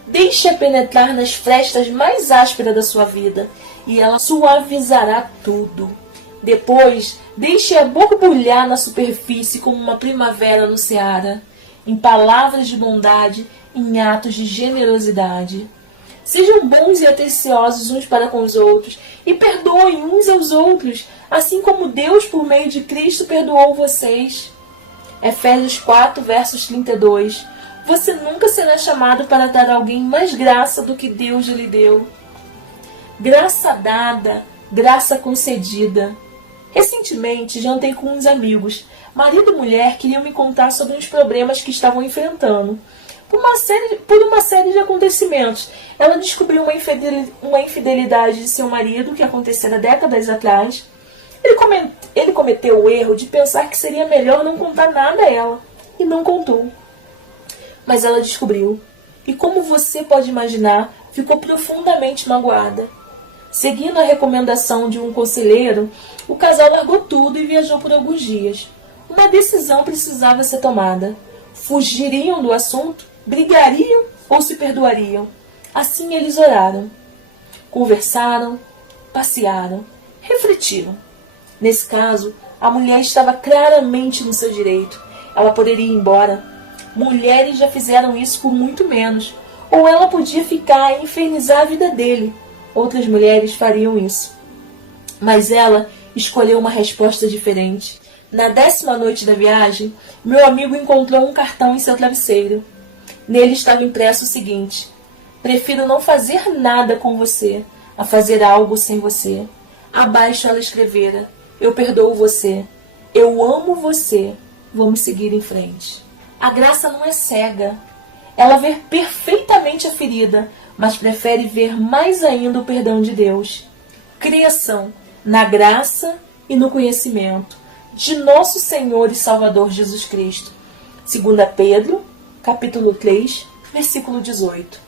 Deixe-a penetrar nas frestas mais ásperas da sua vida e ela suavizará tudo. Depois, deixe-a borbulhar na superfície como uma primavera no Ceará, em palavras de bondade, em atos de generosidade. Sejam bons e atenciosos uns para com os outros e perdoem uns aos outros, assim como Deus, por meio de Cristo, perdoou vocês. Efésios 4, versos 32. Você nunca será chamado para dar a alguém mais graça do que Deus lhe deu. Graça dada, graça concedida. Recentemente, jantei com uns amigos. Marido e mulher queriam me contar sobre os problemas que estavam enfrentando. Por uma série de acontecimentos. Ela descobriu uma infidelidade de seu marido que acontecera décadas atrás. Ele cometeu o erro de pensar que seria melhor não contar nada a ela, e não contou. Mas ela descobriu, e como você pode imaginar, ficou profundamente magoada. Seguindo a recomendação de um conselheiro, o casal largou tudo e viajou por alguns dias. Uma decisão precisava ser tomada. Fugiriam do assunto? Brigariam ou se perdoariam? Assim eles oraram. Conversaram, passearam, refletiram. Nesse caso, a mulher estava claramente no seu direito. Ela poderia ir embora. Mulheres já fizeram isso por muito menos. Ou ela podia ficar e infernizar a vida dele. Outras mulheres fariam isso. Mas ela escolheu uma resposta diferente. Na 10ª noite da viagem, meu amigo encontrou um cartão em seu travesseiro. Nele estava impresso o seguinte: prefiro não fazer nada com você, a fazer algo sem você. Abaixo ela escrevera: eu perdoo você, eu amo você, vamos seguir em frente. A graça não é cega. Ela vê perfeitamente a ferida, mas prefere ver mais ainda o perdão de Deus. Cresçam na graça e no conhecimento de nosso Senhor e Salvador Jesus Cristo. 2 Pedro, capítulo 3, versículo 18.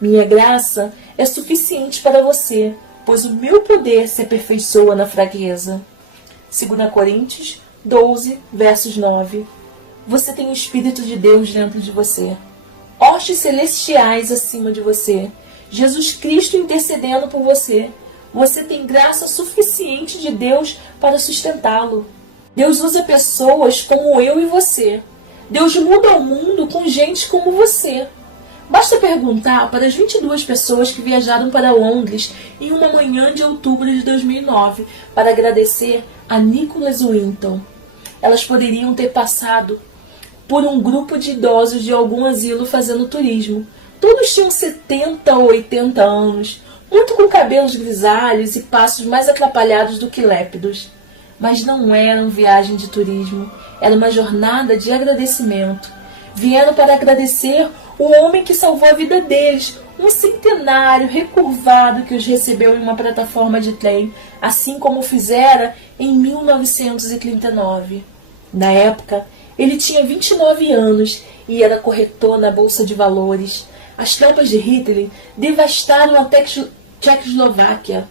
Minha graça é suficiente para você, pois o meu poder se aperfeiçoa na fraqueza. 2 Coríntios 12, versos 9. Você tem o Espírito de Deus dentro de você. Hostes celestiais acima de você. Jesus Cristo intercedendo por você. Você tem graça suficiente de Deus para sustentá-lo. Deus usa pessoas como eu e você. Deus muda o mundo com gente como você. Basta perguntar para as 22 pessoas que viajaram para Londres em uma manhã de outubro de 2009 para agradecer a Nicholas Winton. Elas poderiam ter passado por um grupo de idosos de algum asilo fazendo turismo. Todos tinham 70 ou 80 anos, muito com cabelos grisalhos e passos mais atrapalhados do que lépidos. Mas não era uma viagem de turismo, era uma jornada de agradecimento. Vieram para agradecer o homem que salvou a vida deles, um centenário recurvado que os recebeu em uma plataforma de trem, assim como fizera em 1939. Na época, ele tinha 29 anos e era corretor na Bolsa de Valores. As tropas de Hitler devastaram a Tchecoslováquia,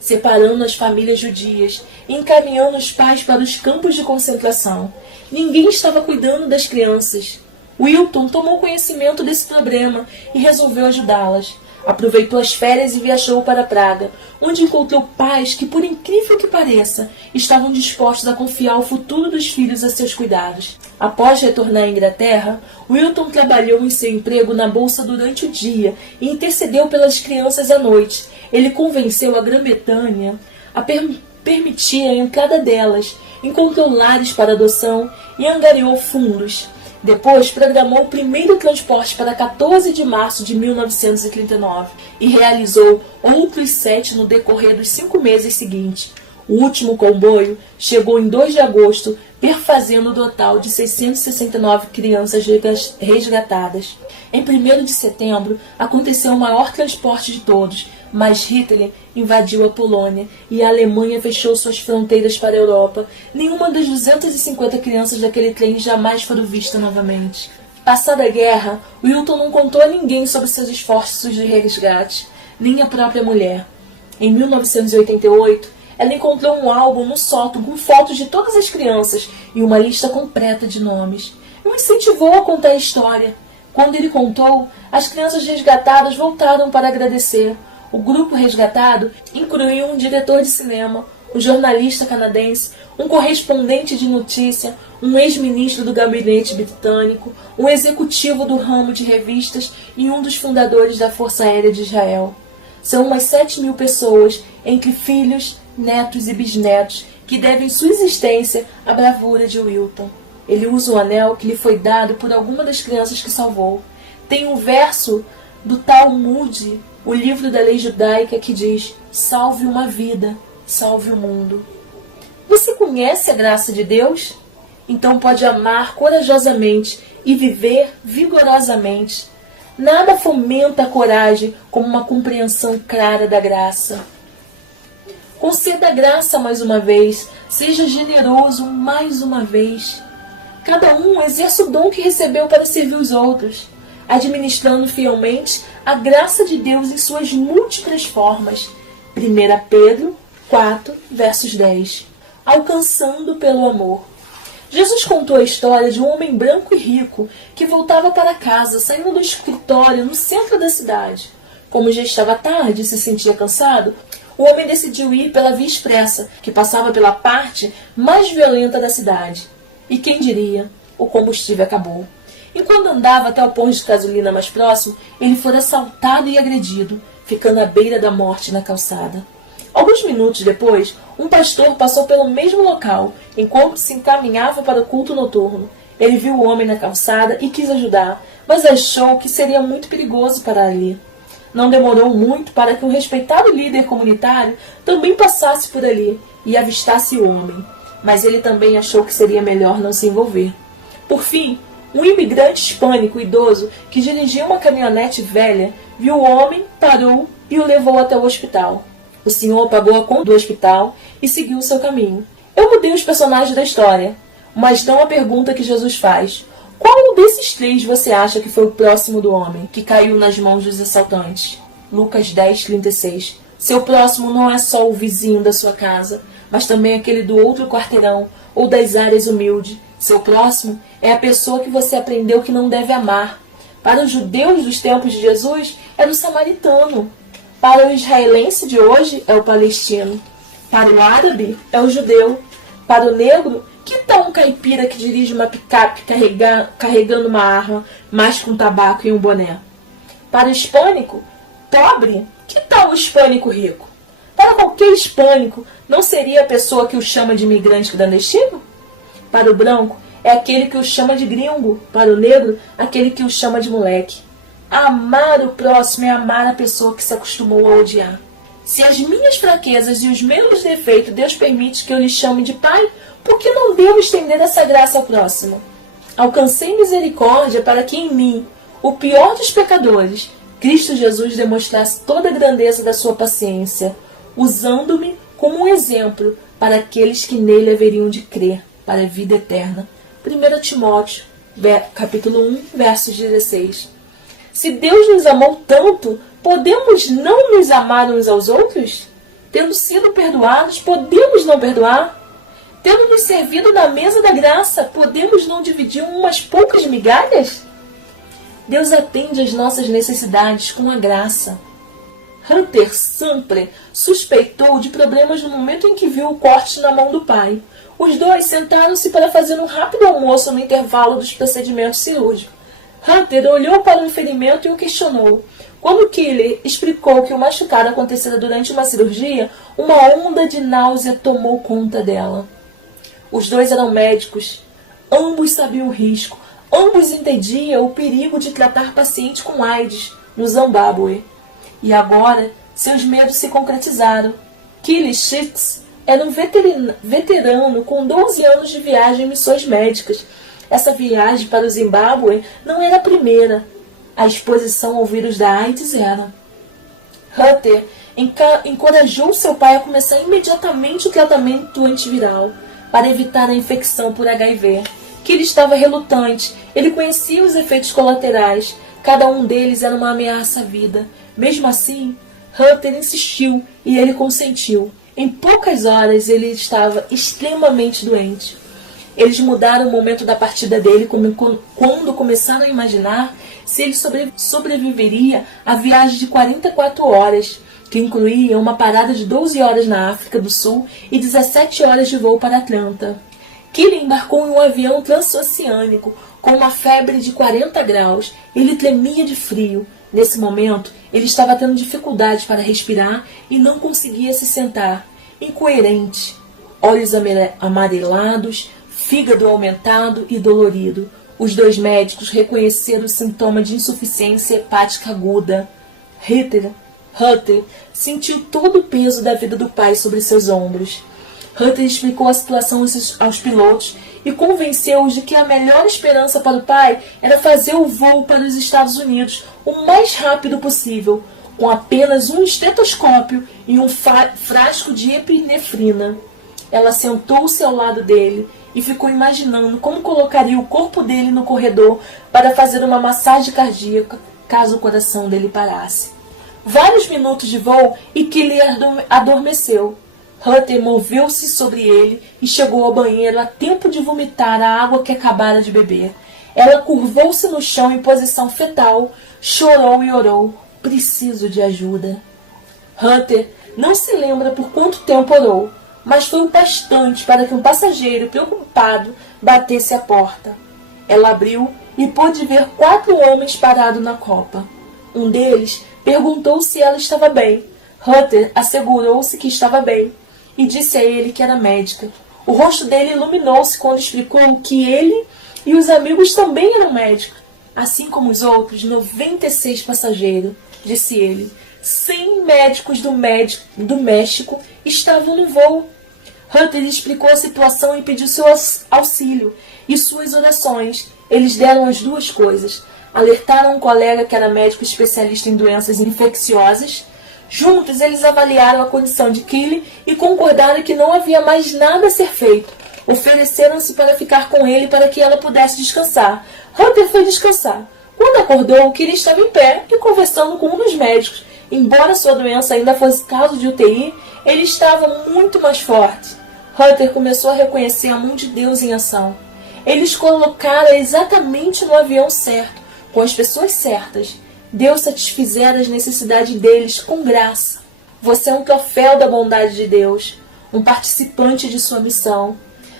separando as famílias judias e encaminhando os pais para os campos de concentração. Ninguém estava cuidando das crianças. Wilton tomou conhecimento desse problema e resolveu ajudá-las. Aproveitou as férias e viajou para Praga, onde encontrou pais que, por incrível que pareça, estavam dispostos a confiar o futuro dos filhos a seus cuidados. Após retornar à Inglaterra, Wilton trabalhou em seu emprego na bolsa durante o dia e intercedeu pelas crianças à noite. Ele convenceu a Grã-Bretanha a permitir a entrada delas, encontrou lares para adoção e angariou fundos. Depois, programou o primeiro transporte para 14 de março de 1939 e realizou outros 7 no decorrer dos 5 meses seguintes. O último comboio chegou em 2 de agosto, perfazendo o total de 669 crianças resgatadas. Em 1º de setembro, aconteceu o maior transporte de todos, mas Hitler invadiu a Polônia e a Alemanha fechou suas fronteiras para a Europa. Nenhuma das 250 crianças daquele trem jamais foram vistas novamente. Passada a guerra, Wilton não contou a ninguém sobre seus esforços de resgate, nem a própria mulher. Em 1988, ela encontrou um álbum no sótão com fotos de todas as crianças e uma lista completa de nomes. O incentivou a contar a história. Quando ele contou, as crianças resgatadas voltaram para agradecer. O grupo resgatado incluiu um diretor de cinema, um jornalista canadense, um correspondente de notícia, um ex-ministro do gabinete britânico, um executivo do ramo de revistas e um dos fundadores da Força Aérea de Israel. São umas 7.000 pessoas, entre filhos, netos e bisnetos, que devem sua existência à bravura de Wilton. Ele usa o anel que lhe foi dado por alguma das crianças que salvou. Tem um verso do Talmud, o livro da lei judaica, que diz: salve uma vida, salve o mundo. Você conhece a graça de Deus? Então pode amar corajosamente e viver vigorosamente. Nada fomenta a coragem como uma compreensão clara da graça. Conceda graça mais uma vez. Seja generoso mais uma vez. Cada um exerça o dom que recebeu para servir os outros, administrando fielmente a graça de Deus em suas múltiplas formas. 1 Pedro 4, versos 10. Alcançando pelo amor. Jesus contou a história de um homem branco e rico que voltava para casa, saindo do escritório no centro da cidade. Como já estava tarde e se sentia cansado, o homem decidiu ir pela via expressa, que passava pela parte mais violenta da cidade. E quem diria, o combustível acabou. Enquanto andava até o posto de gasolina mais próximo, ele foi assaltado e agredido, ficando à beira da morte na calçada. Alguns minutos depois, um pastor passou pelo mesmo local, enquanto se encaminhava para o culto noturno. Ele viu o homem na calçada e quis ajudar, mas achou que seria muito perigoso para ali. Não demorou muito para que um respeitado líder comunitário também passasse por ali e avistasse o homem, mas ele também achou que seria melhor não se envolver. Por fim, um imigrante hispânico idoso que dirigia uma caminhonete velha viu o homem, parou e o levou até o hospital. O senhor pagou a conta do hospital e seguiu o seu caminho. Eu mudei os personagens da história, mas não a pergunta que Jesus faz. Qual desses três você acha que foi o próximo do homem que caiu nas mãos dos assaltantes? Lucas 10:36. Seu próximo não é só o vizinho da sua casa, mas também aquele do outro quarteirão ou das áreas humildes. Seu próximo é a pessoa que você aprendeu que não deve amar. Para os judeus dos tempos de Jesus, era o samaritano. Para o israelense de hoje, é o palestino. Para o árabe, é o judeu. Para o negro, que tal um caipira que dirige uma picape carregando uma arma, mas com tabaco e um boné? Para o hispânico, pobre, que tal o hispânico rico? Para qualquer hispânico, não seria a pessoa que o chama de imigrante clandestino? Para o branco, é aquele que o chama de gringo. Para o negro, aquele que o chama de moleque. Amar o próximo é amar a pessoa que se acostumou a odiar. Se as minhas fraquezas e os meus defeitos Deus permite que eu lhe chame de pai, por que não devo estender essa graça ao próximo? Alcancei misericórdia para que em mim, o pior dos pecadores, Cristo Jesus demonstrasse toda a grandeza da sua paciência, usando-me como um exemplo para aqueles que nele haveriam de crer para a vida eterna. 1 Timóteo, capítulo 1, versos 16. Se Deus nos amou tanto, podemos não nos amar uns aos outros? Tendo sido perdoados, podemos não perdoar? Tendo nos servido na mesa da graça, podemos não dividir umas poucas migalhas? Deus atende às nossas necessidades com a graça. Hunter Sampler suspeitou de problemas no momento em que viu o corte na mão do pai. Os dois sentaram-se para fazer um rápido almoço no intervalo dos procedimentos cirúrgicos. Hunter olhou para o ferimento e o questionou. Quando Killer explicou que o machucado acontecera durante uma cirurgia, uma onda de náusea tomou conta dela. Os dois eram médicos. Ambos sabiam o risco. Ambos entendiam o perigo de tratar paciente com AIDS no Zimbábue. E agora, seus medos se concretizaram. Killer Schitz era um veterano com 12 anos de viagem em missões médicas. Essa viagem para o Zimbábue não era a primeira. A exposição ao vírus da AIDS era. Hunter encorajou seu pai a começar imediatamente o tratamento antiviral para evitar a infecção por HIV. Que ele estava relutante. Ele conhecia os efeitos colaterais. Cada um deles era uma ameaça à vida. Mesmo assim, Hunter insistiu e ele consentiu. Em poucas horas ele estava extremamente doente. Eles mudaram o momento da partida dele quando começaram a imaginar se ele sobreviveria à viagem de 44 horas, que incluía uma parada de 12 horas na África do Sul e 17 horas de voo para Atlanta. Killian embarcou em um avião transoceânico com uma febre de 40 graus. Ele tremia de frio. Nesse momento, ele estava tendo dificuldade para respirar e não conseguia se sentar. Incoerente. Olhos amarelados, fígado aumentado e dolorido. Os dois médicos reconheceram o sintoma de insuficiência hepática aguda. Hunter sentiu todo o peso da vida do pai sobre seus ombros. Hunter explicou a situação aos pilotos e convenceu-os de que a melhor esperança para o pai era fazer o voo para os Estados Unidos o mais rápido possível. com apenas um estetoscópio e um frasco de epinefrina. Ela sentou-se ao lado dele e ficou imaginando como colocaria o corpo dele no corredor para fazer uma massagem cardíaca caso o coração dele parasse. Vários minutos de voo e Kelly adormeceu. Hunter moveu-se sobre ele e chegou ao banheiro a tempo de vomitar a água que acabara de beber. Ela curvou-se no chão em posição fetal, chorou e orou. Preciso de ajuda. Hunter não se lembra por quanto tempo orou, mas foi o bastante para que um passageiro preocupado batesse à porta. Ela abriu e pôde ver 4 homens parados na copa. Um deles perguntou se ela estava bem. Hunter assegurou-se que estava bem e disse a ele que era médica. O rosto dele iluminou-se quando explicou que ele e os amigos também eram médicos, assim como os outros 96 passageiros, disse ele. 100 médicos do México estavam no voo. Hunter explicou a situação e pediu seu auxílio e suas orações. Eles deram as 2 coisas. Alertaram um colega que era médico especialista em doenças infecciosas. Juntos, eles avaliaram a condição de Kelly e concordaram que não havia mais nada a ser feito. Ofereceram-se para ficar com ele para que ela pudesse descansar. Hunter foi descansar. Quando acordou, Kelly estava em pé e conversando com um dos médicos. Embora sua doença ainda fosse caso de UTI, ele estava muito mais forte. Hunter começou a reconhecer a mão de Deus em ação. Eles colocaram exatamente no avião certo, com as pessoas certas. Deus satisfizera as necessidades deles com graça. Você é um troféu da bondade de Deus, um participante de sua missão.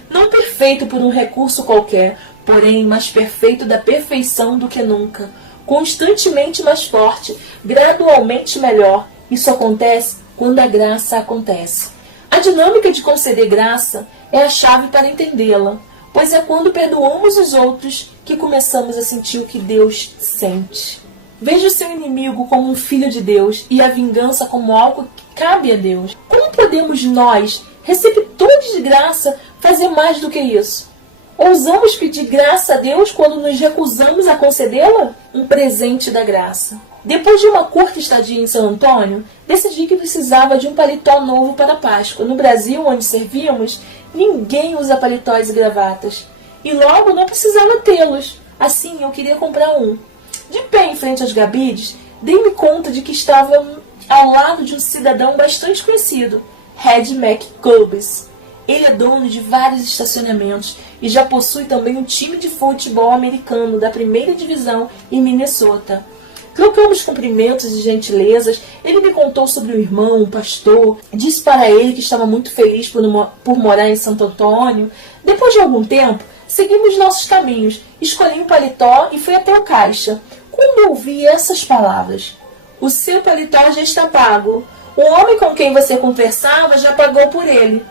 Não perfeito por um recurso qualquer, porém mais perfeito da perfeição do que nunca. Constantemente mais forte, gradualmente melhor. Isso acontece quando a graça acontece. A dinâmica de conceder graça é a chave para entendê-la, pois é quando perdoamos os outros que começamos a sentir o que Deus sente. Veja o seu inimigo como um filho de Deus e a vingança como algo que cabe a Deus. Como podemos nós, receptores de graça, fazer mais do que isso? Ousamos pedir graça a Deus quando nos recusamos a concedê-la? Um presente da graça. Depois de uma curta estadia em San Antônio, decidi que precisava de um paletó novo para a Páscoa. No Brasil, onde servíamos, ninguém usa paletós e gravatas. E logo não precisava tê-los. Assim, eu queria comprar um. De pé em frente aos gabides, dei-me conta de que estava ao lado de um cidadão bastante conhecido, Red McCubbs. Ele é dono de vários estacionamentos e já possui também um time de futebol americano da primeira divisão em Minnesota. Trocamos cumprimentos e gentilezas. Ele me contou sobre o irmão, um pastor. Disse para ele que estava muito feliz por morar em Santo Antônio. Depois de algum tempo, seguimos nossos caminhos. Escolhi um paletó e fui até o caixa. Quando ouvi essas palavras: o seu paletó já está pago. O homem com quem você conversava já pagou por ele.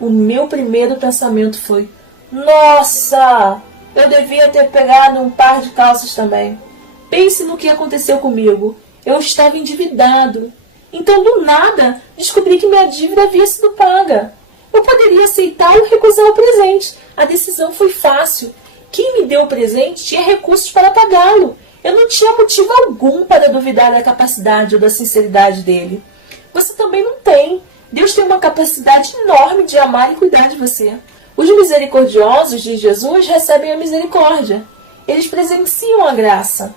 O meu primeiro pensamento foi: nossa, eu devia ter pegado um par de calças também. Pense no que aconteceu comigo. Eu estava endividado. Então, do nada, descobri que minha dívida havia sido paga. Eu poderia aceitar ou recusar o presente. A decisão foi fácil. Quem me deu o presente tinha recursos para pagá-lo. Eu não tinha motivo algum para duvidar da capacidade ou da sinceridade dele. Você também não tem. Deus tem uma capacidade enorme de amar e cuidar de você. Os misericordiosos de Jesus recebem a misericórdia. Eles presenciam a graça.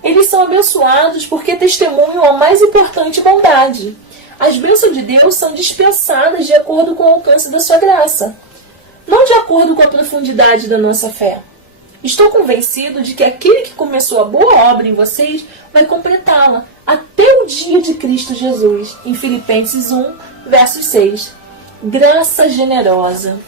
Eles são abençoados porque testemunham a mais importante bondade. As bênçãos de Deus são dispensadas de acordo com o alcance da sua graça, não de acordo com a profundidade da nossa fé. Estou convencido de que aquele que começou a boa obra em vocês vai completá-la até o dia de Cristo Jesus. Em Filipenses 1, versos 6. Graça generosa.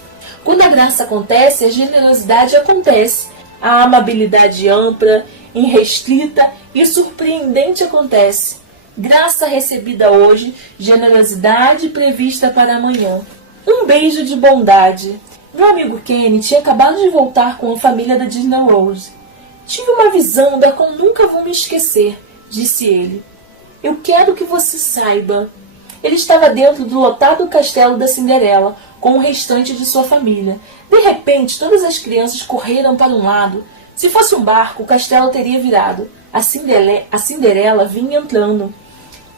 Quando a graça acontece, a generosidade acontece. A amabilidade ampla, irrestrita e surpreendente acontece. Graça recebida hoje, generosidade prevista para amanhã. Um beijo de bondade. Meu amigo Kenny tinha acabado de voltar com a família da Disney World. Tive uma visão da qual nunca vou me esquecer, disse ele. Eu quero que você saiba. Ele estava dentro do lotado castelo da Cinderela, com o restante de sua família. De repente, todas as crianças correram para um lado. Se fosse um barco, o castelo teria virado. A Cinderela vinha entrando.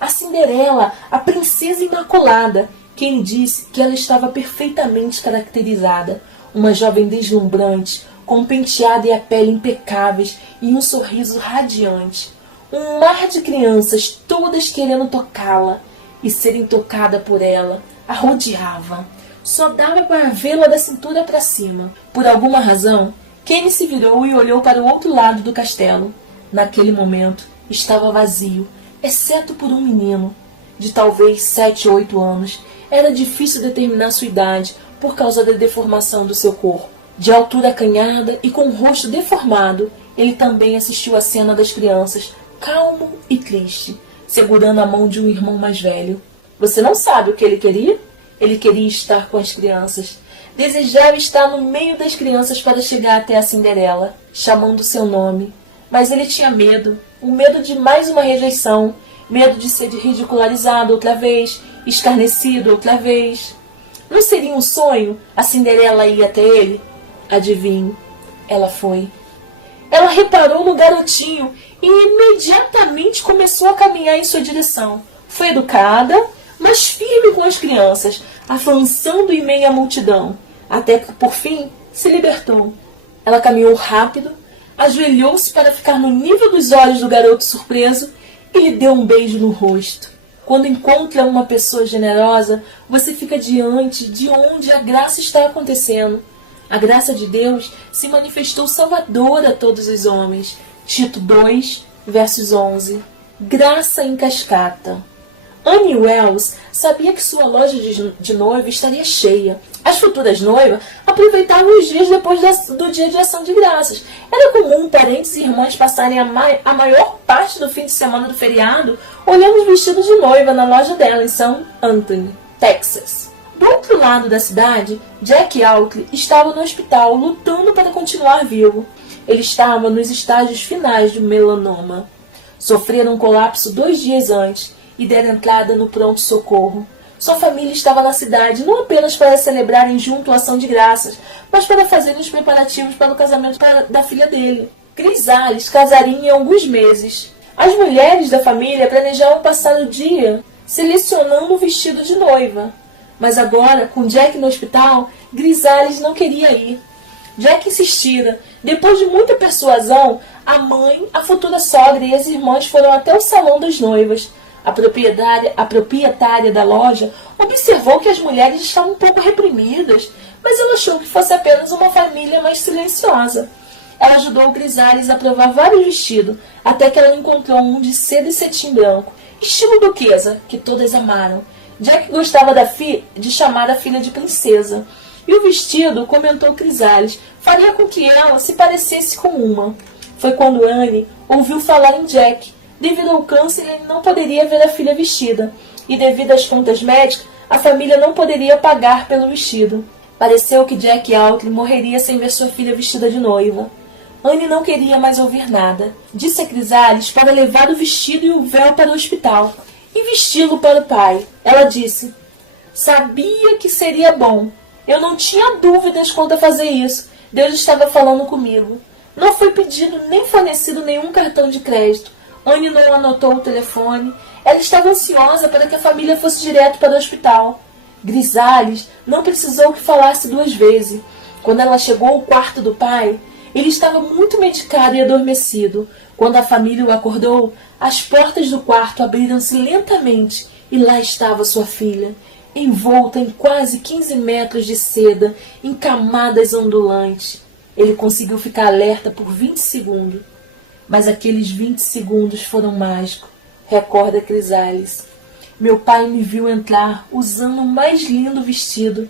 a Cinderela, a princesa imaculada. Quem disse que ela estava perfeitamente caracterizada? Uma jovem deslumbrante, com um penteado e a pele impecáveis e um sorriso radiante. Um mar de crianças, todas querendo tocá-la e serem tocada por ela, a rodeava. Só dava para vê-la da cintura para cima. Por alguma razão, Kenny se virou e olhou para o outro lado do castelo. Naquele momento, estava vazio, exceto por um menino, de talvez 7 ou 8 anos. Era difícil determinar sua idade por causa da deformação do seu corpo. De altura acanhada e com o rosto deformado, ele também assistiu à cena das crianças, calmo e triste, segurando a mão de um irmão mais velho. Você não sabe o que ele queria? Ele queria estar com as crianças. Desejava estar no meio das crianças para chegar até a Cinderela, chamando seu nome. Mas ele tinha medo, o medo de mais uma rejeição, medo de ser ridicularizado outra vez, escarnecido outra vez. Não seria um sonho a Cinderela ir até ele? Adivinhe, ela foi. Ela reparou no garotinho e imediatamente começou a caminhar em sua direção. Foi educada, mas firme com as crianças, avançando em meio à multidão, até que, por fim, se libertou. Ela caminhou rápido, ajoelhou-se para ficar no nível dos olhos do garoto surpreso e lhe deu um beijo no rosto. Quando encontra uma pessoa generosa, você fica diante de onde a graça está acontecendo. A graça de Deus se manifestou salvadora a todos os homens. Tito 2, versos 11. Graça em cascata. Annie Wells sabia que sua loja de noiva estaria cheia. As futuras noivas aproveitavam os dias depois do dia de ação de graças. Era comum parentes e irmãs passarem a maior parte do fim de semana do feriado olhando os vestidos de noiva na loja dela em São Anthony, Texas. Do outro lado da cidade, Jack Autley estava no hospital lutando para continuar vivo. Ele estava nos estágios finais do melanoma. Sofrera um colapso 2 dias antes e deram entrada no pronto-socorro. Sua família estava na cidade não apenas para celebrarem junto a ação de graças, mas para fazerem os preparativos para o casamento da filha dele. Chrysalis casaria em alguns meses. As mulheres da família planejavam passar o dia selecionando o vestido de noiva. Mas agora, com Jack no hospital, Chrysalis não queria ir. Jack insistira. Depois de muita persuasão, a mãe, a futura sogra e as irmãs foram até o salão das noivas. A proprietária da loja observou que as mulheres estavam um pouco reprimidas, mas ela achou que fosse apenas uma família mais silenciosa. Ela ajudou Chrysalis a provar vários vestidos, até que ela encontrou um de seda e cetim branco, estilo duquesa, que todas amaram. Jack gostava de chamar a filha de princesa, e o vestido, comentou Chrysalis, faria com que ela se parecesse com uma. Foi quando Annie ouviu falar em Jack. Devido ao câncer, ele não poderia ver a filha vestida, e devido às contas médicas, a família não poderia pagar pelo vestido. Pareceu que Jack Autley morreria sem ver sua filha vestida de noiva. Annie não queria mais ouvir nada. Disse a Chrysalis para levar o vestido e o véu para o hospital e vesti-lo para o pai. Ela disse: sabia que seria bom. Eu não tinha dúvidas quanto a fazer isso. Deus estava falando comigo. Não foi pedido nem fornecido nenhum cartão de crédito. Annie não anotou o telefone. Ela estava ansiosa para que a família fosse direto para o hospital. Chrysalis não precisou que falasse 2 vezes. Quando ela chegou ao quarto do pai, ele estava muito medicado e adormecido. Quando a família o acordou, as portas do quarto abriram-se lentamente e lá estava sua filha, envolta em quase 15 metros de seda, em camadas ondulantes. Ele conseguiu ficar alerta por 20 segundos. Mas aqueles 20 segundos foram mágicos, recorda Chrysalis. Meu pai me viu entrar usando o mais lindo vestido.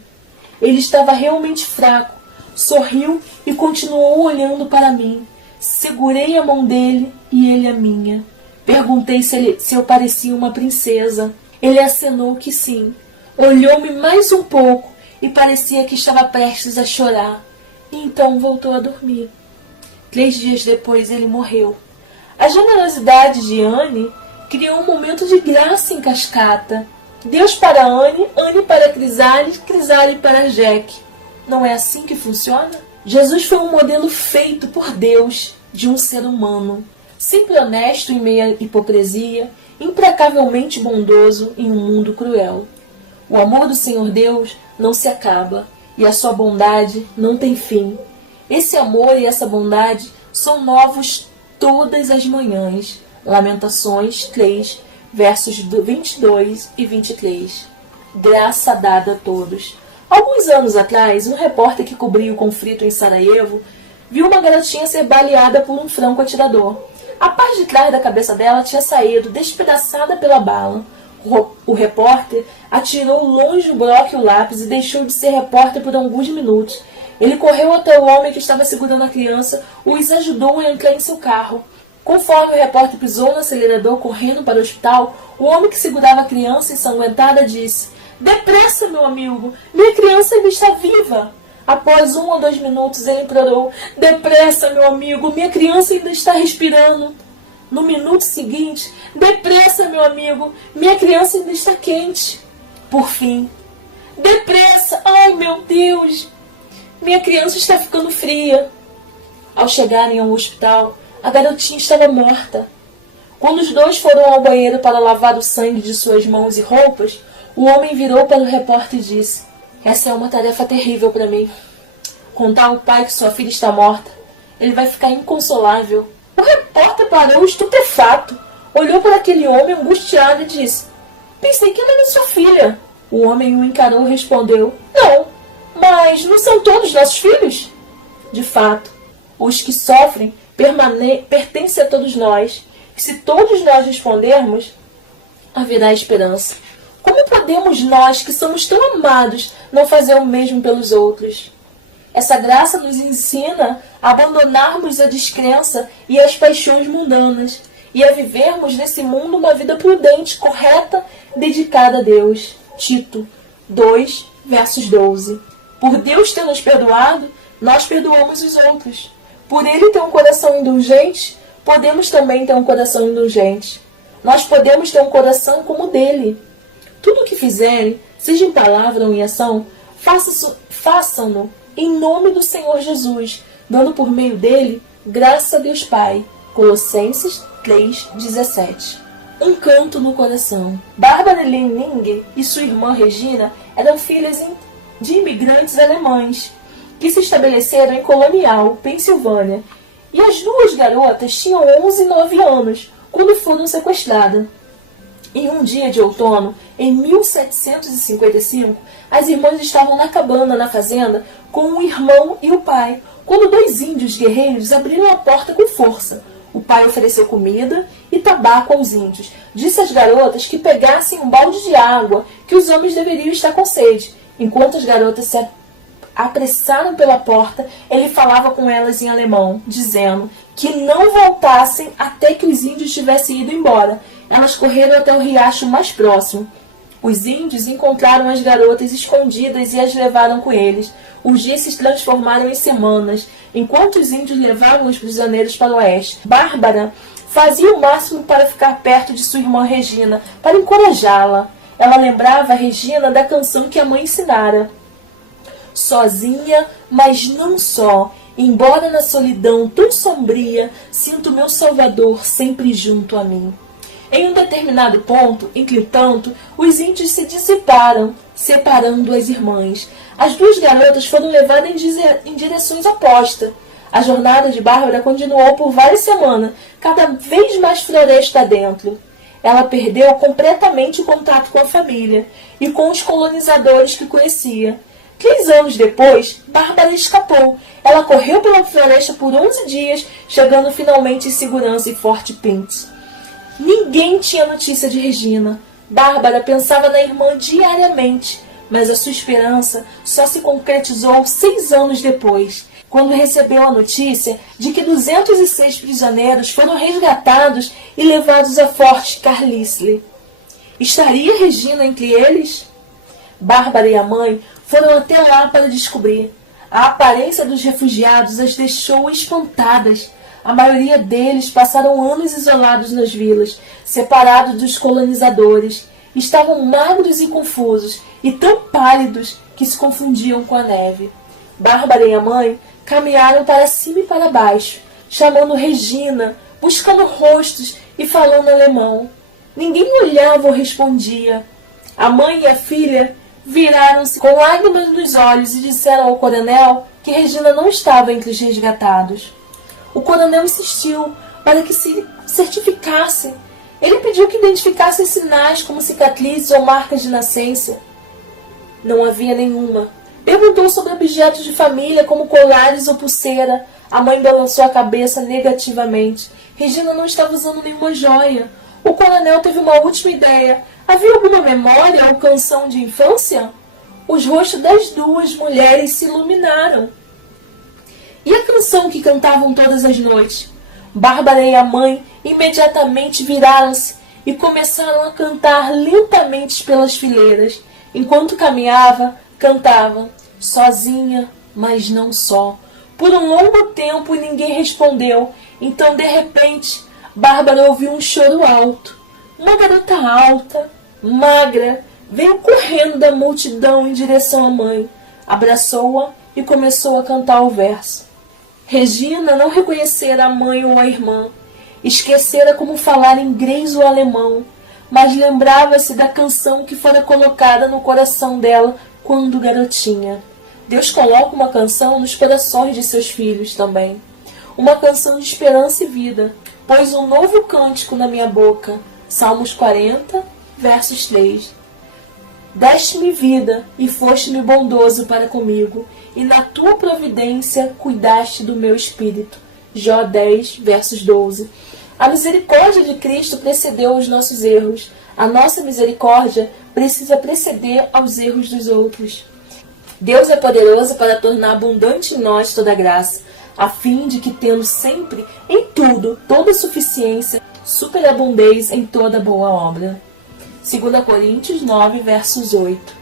Ele estava realmente fraco, sorriu e continuou olhando para mim. Segurei a mão dele e ele a minha. Perguntei se eu parecia uma princesa. Ele acenou que sim. Olhou-me mais um pouco e parecia que estava prestes a chorar. E então voltou a dormir. 3 dias depois ele morreu. A generosidade de Annie criou um momento de graça em cascata. Deus para Annie, Annie para Chrysalis, Chrysalis para Jack. Não é assim que funciona? Jesus foi um modelo feito por Deus de um ser humano. Sempre honesto em meio à hipocrisia, implacavelmente bondoso em um mundo cruel. O amor do Senhor Deus não se acaba, e a sua bondade não tem fim. Esse amor e essa bondade são novos todas as manhãs. Lamentações 3, versos 22 e 23. Graça dada a todos. Alguns anos atrás, um repórter que cobria o conflito em Sarajevo viu uma garotinha ser baleada por um franco-atirador. A parte de trás da cabeça dela tinha saído despedaçada pela bala. O repórter atirou longe o bloco e o lápis e deixou de ser repórter por alguns minutos. Ele correu até o homem que estava segurando a criança, os ajudou a entrar em seu carro. Conforme o repórter pisou no acelerador correndo para o hospital, o homem que segurava a criança ensanguentada disse: "Depressa, meu amigo! Minha criança ainda está viva!" Após 1 ou 2 minutos, ele implorou: "Depressa, meu amigo! Minha criança ainda está respirando!" No minuto seguinte: "Depressa, meu amigo! Minha criança ainda está quente!" Por fim: "Depressa! Ai, meu Deus! Minha criança está ficando fria!" Ao chegarem ao hospital, a garotinha estava morta. Quando os dois foram ao banheiro para lavar o sangue de suas mãos e roupas, o homem virou para o repórter e disse: "Essa é uma tarefa terrível para mim. Contar ao pai que sua filha está morta. Ele vai ficar inconsolável." O repórter parou estupefato, olhou para aquele homem angustiado e disse: "Pensei que ela era sua filha." O homem o encarou e respondeu: "Não, mas não são todos nossos filhos?" De fato, os que sofrem pertencem a todos nós, e se todos nós respondermos, haverá esperança. Como podemos nós, que somos tão amados, não fazer o mesmo pelos outros? Essa graça nos ensina a abandonarmos a descrença e as paixões mundanas, e a vivermos nesse mundo uma vida prudente, correta, dedicada a Deus. Tito 2, versos 12. Por Deus ter nos perdoado, nós perdoamos os outros. Por Ele ter um coração indulgente, podemos também ter um coração indulgente. Nós podemos ter um coração como o dele. Tudo o que fizerem, seja em palavra ou em ação, façam-no em nome do Senhor Jesus, dando por meio dele graça a Deus Pai. Colossenses 3,17. Um canto no coração. Bárbara Lening e sua irmã Regina eram filhas de imigrantes alemães que se estabeleceram em Colonial, Pensilvânia, e as duas garotas tinham 11 e 9 anos quando foram sequestradas. Em um dia de outono, em 1755, as irmãs estavam na cabana na fazenda com o irmão e o pai, quando 2 índios guerreiros abriram a porta com força. O pai ofereceu comida e tabaco aos índios. Disse às garotas que pegassem um balde de água, que os homens deveriam estar com sede. Enquanto as garotas se apressaram pela porta, ele falava com elas em alemão, dizendo que não voltassem até que os índios tivessem ido embora. Elas correram até o riacho mais próximo. Os índios encontraram as garotas escondidas e as levaram com eles. Os dias se transformaram em semanas, enquanto os índios levavam os prisioneiros para o oeste. Bárbara fazia o máximo para ficar perto de sua irmã Regina, para encorajá-la. Ela lembrava a Regina da canção que a mãe ensinara. Sozinha, mas não só, embora na solidão tão sombria, sinto meu Salvador sempre junto a mim. Em um determinado ponto, entretanto, os índios se dissiparam, separando as irmãs. As 2 garotas foram levadas em direções opostas. A jornada de Bárbara continuou por várias semanas, cada vez mais floresta adentro. Ela perdeu completamente o contato com a família e com os colonizadores que conhecia. 3 anos depois, Bárbara escapou. Ela correu pela floresta por 11 dias, chegando finalmente em segurança em Fort Pinto. Ninguém tinha notícia de Regina. Bárbara pensava na irmã diariamente, mas a sua esperança só se concretizou 6 anos depois, quando recebeu a notícia de que 206 prisioneiros foram resgatados e levados a Fort Carlisle. Estaria Regina entre eles? Bárbara e a mãe foram até lá para descobrir. A aparência dos refugiados as deixou espantadas. A maioria deles passaram anos isolados nas vilas, separados dos colonizadores. Estavam magros e confusos, e tão pálidos que se confundiam com a neve. Bárbara e a mãe caminharam para cima e para baixo, chamando Regina, buscando rostos e falando alemão. Ninguém olhava ou respondia. A mãe e a filha viraram-se com lágrimas nos olhos e disseram ao coronel que Regina não estava entre os resgatados. O coronel insistiu para que se certificasse. Ele pediu que identificassem sinais como cicatrizes ou marcas de nascença. Não havia nenhuma. Perguntou sobre objetos de família como colares ou pulseira. A mãe balançou a cabeça negativamente. Regina não estava usando nenhuma joia. O coronel teve uma última ideia. Havia alguma memória ou canção de infância? Os rostos das duas mulheres se iluminaram. E a canção que cantavam todas as noites? Bárbara e a mãe imediatamente viraram-se e começaram a cantar lentamente pelas fileiras. Enquanto caminhava, cantava, sozinha, mas não só. Por um longo tempo ninguém respondeu. Então, de repente, Bárbara ouviu um choro alto. Uma garota alta, magra, veio correndo da multidão em direção à mãe. Abraçou-a e começou a cantar o verso. Regina não reconhecera a mãe ou a irmã. Esquecera como falar inglês ou alemão, mas lembrava-se da canção que fora colocada no coração dela quando garotinha. Deus coloca uma canção nos corações de seus filhos também. Uma canção de esperança e vida. Pôs um novo cântico na minha boca. Salmos 40, versos 3. Deste-me vida e foste-me bondoso para comigo, e na tua providência cuidaste do meu espírito. Jó 10, versos 12. A misericórdia de Cristo precedeu os nossos erros. A nossa misericórdia precisa preceder aos erros dos outros. Deus é poderoso para tornar abundante em nós toda graça, a fim de que, tendo sempre, em tudo, toda suficiência, superabundez em toda boa obra. 2 Coríntios 9, versos 8.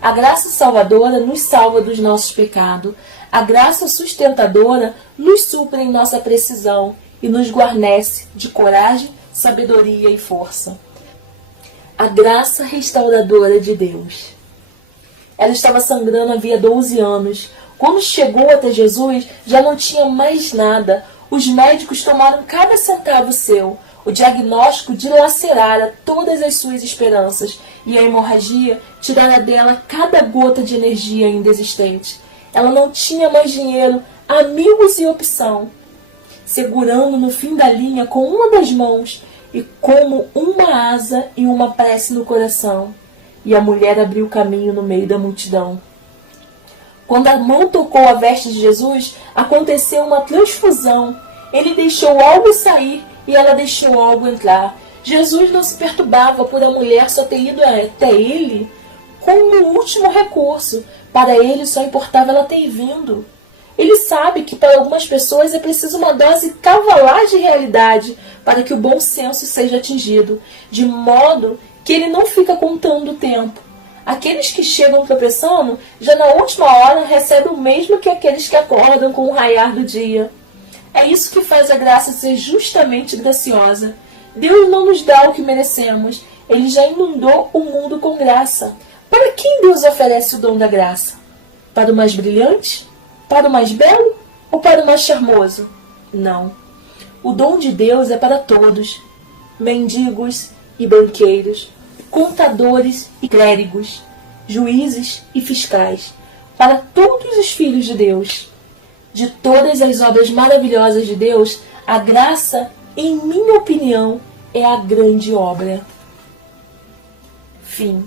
A graça salvadora nos salva dos nossos pecados. A graça sustentadora nos supre em nossa precisão e nos guarnece de coragem, sabedoria e força. A graça restauradora de Deus. Ela estava sangrando havia 12 anos. Quando chegou até Jesus, já não tinha mais nada. Os médicos tomaram cada centavo seu. O diagnóstico dilacerara todas as suas esperanças e a hemorragia tirara dela cada gota de energia ainda existente. Ela não tinha mais dinheiro, amigos e opção. Segurando no fim da linha com uma das mãos e como uma asa e uma prece no coração. E a mulher abriu caminho no meio da multidão. Quando a mão tocou a veste de Jesus, aconteceu uma transfusão. Ele deixou algo sair e ela deixou algo entrar. Jesus não se perturbava por a mulher só ter ido até ele como um último recurso. Para ele só importava ela ter vindo. Ele sabe que para algumas pessoas é preciso uma dose cavalar de realidade para que o bom senso seja atingido, de modo que ele não fica contando o tempo. Aqueles que chegam tropeçando, já na última hora recebem o mesmo que aqueles que acordam com o raiar do dia. É isso que faz a graça ser justamente graciosa. Deus não nos dá o que merecemos. Ele já inundou o mundo com graça. Para quem Deus oferece o dom da graça? Para o mais brilhante? Para o mais belo? Ou para o mais charmoso? Não. O dom de Deus é para todos. Mendigos e banqueiros, contadores e clérigos, juízes e fiscais, para todos os filhos de Deus. De todas as obras maravilhosas de Deus, a graça, em minha opinião, é a grande obra. Fim.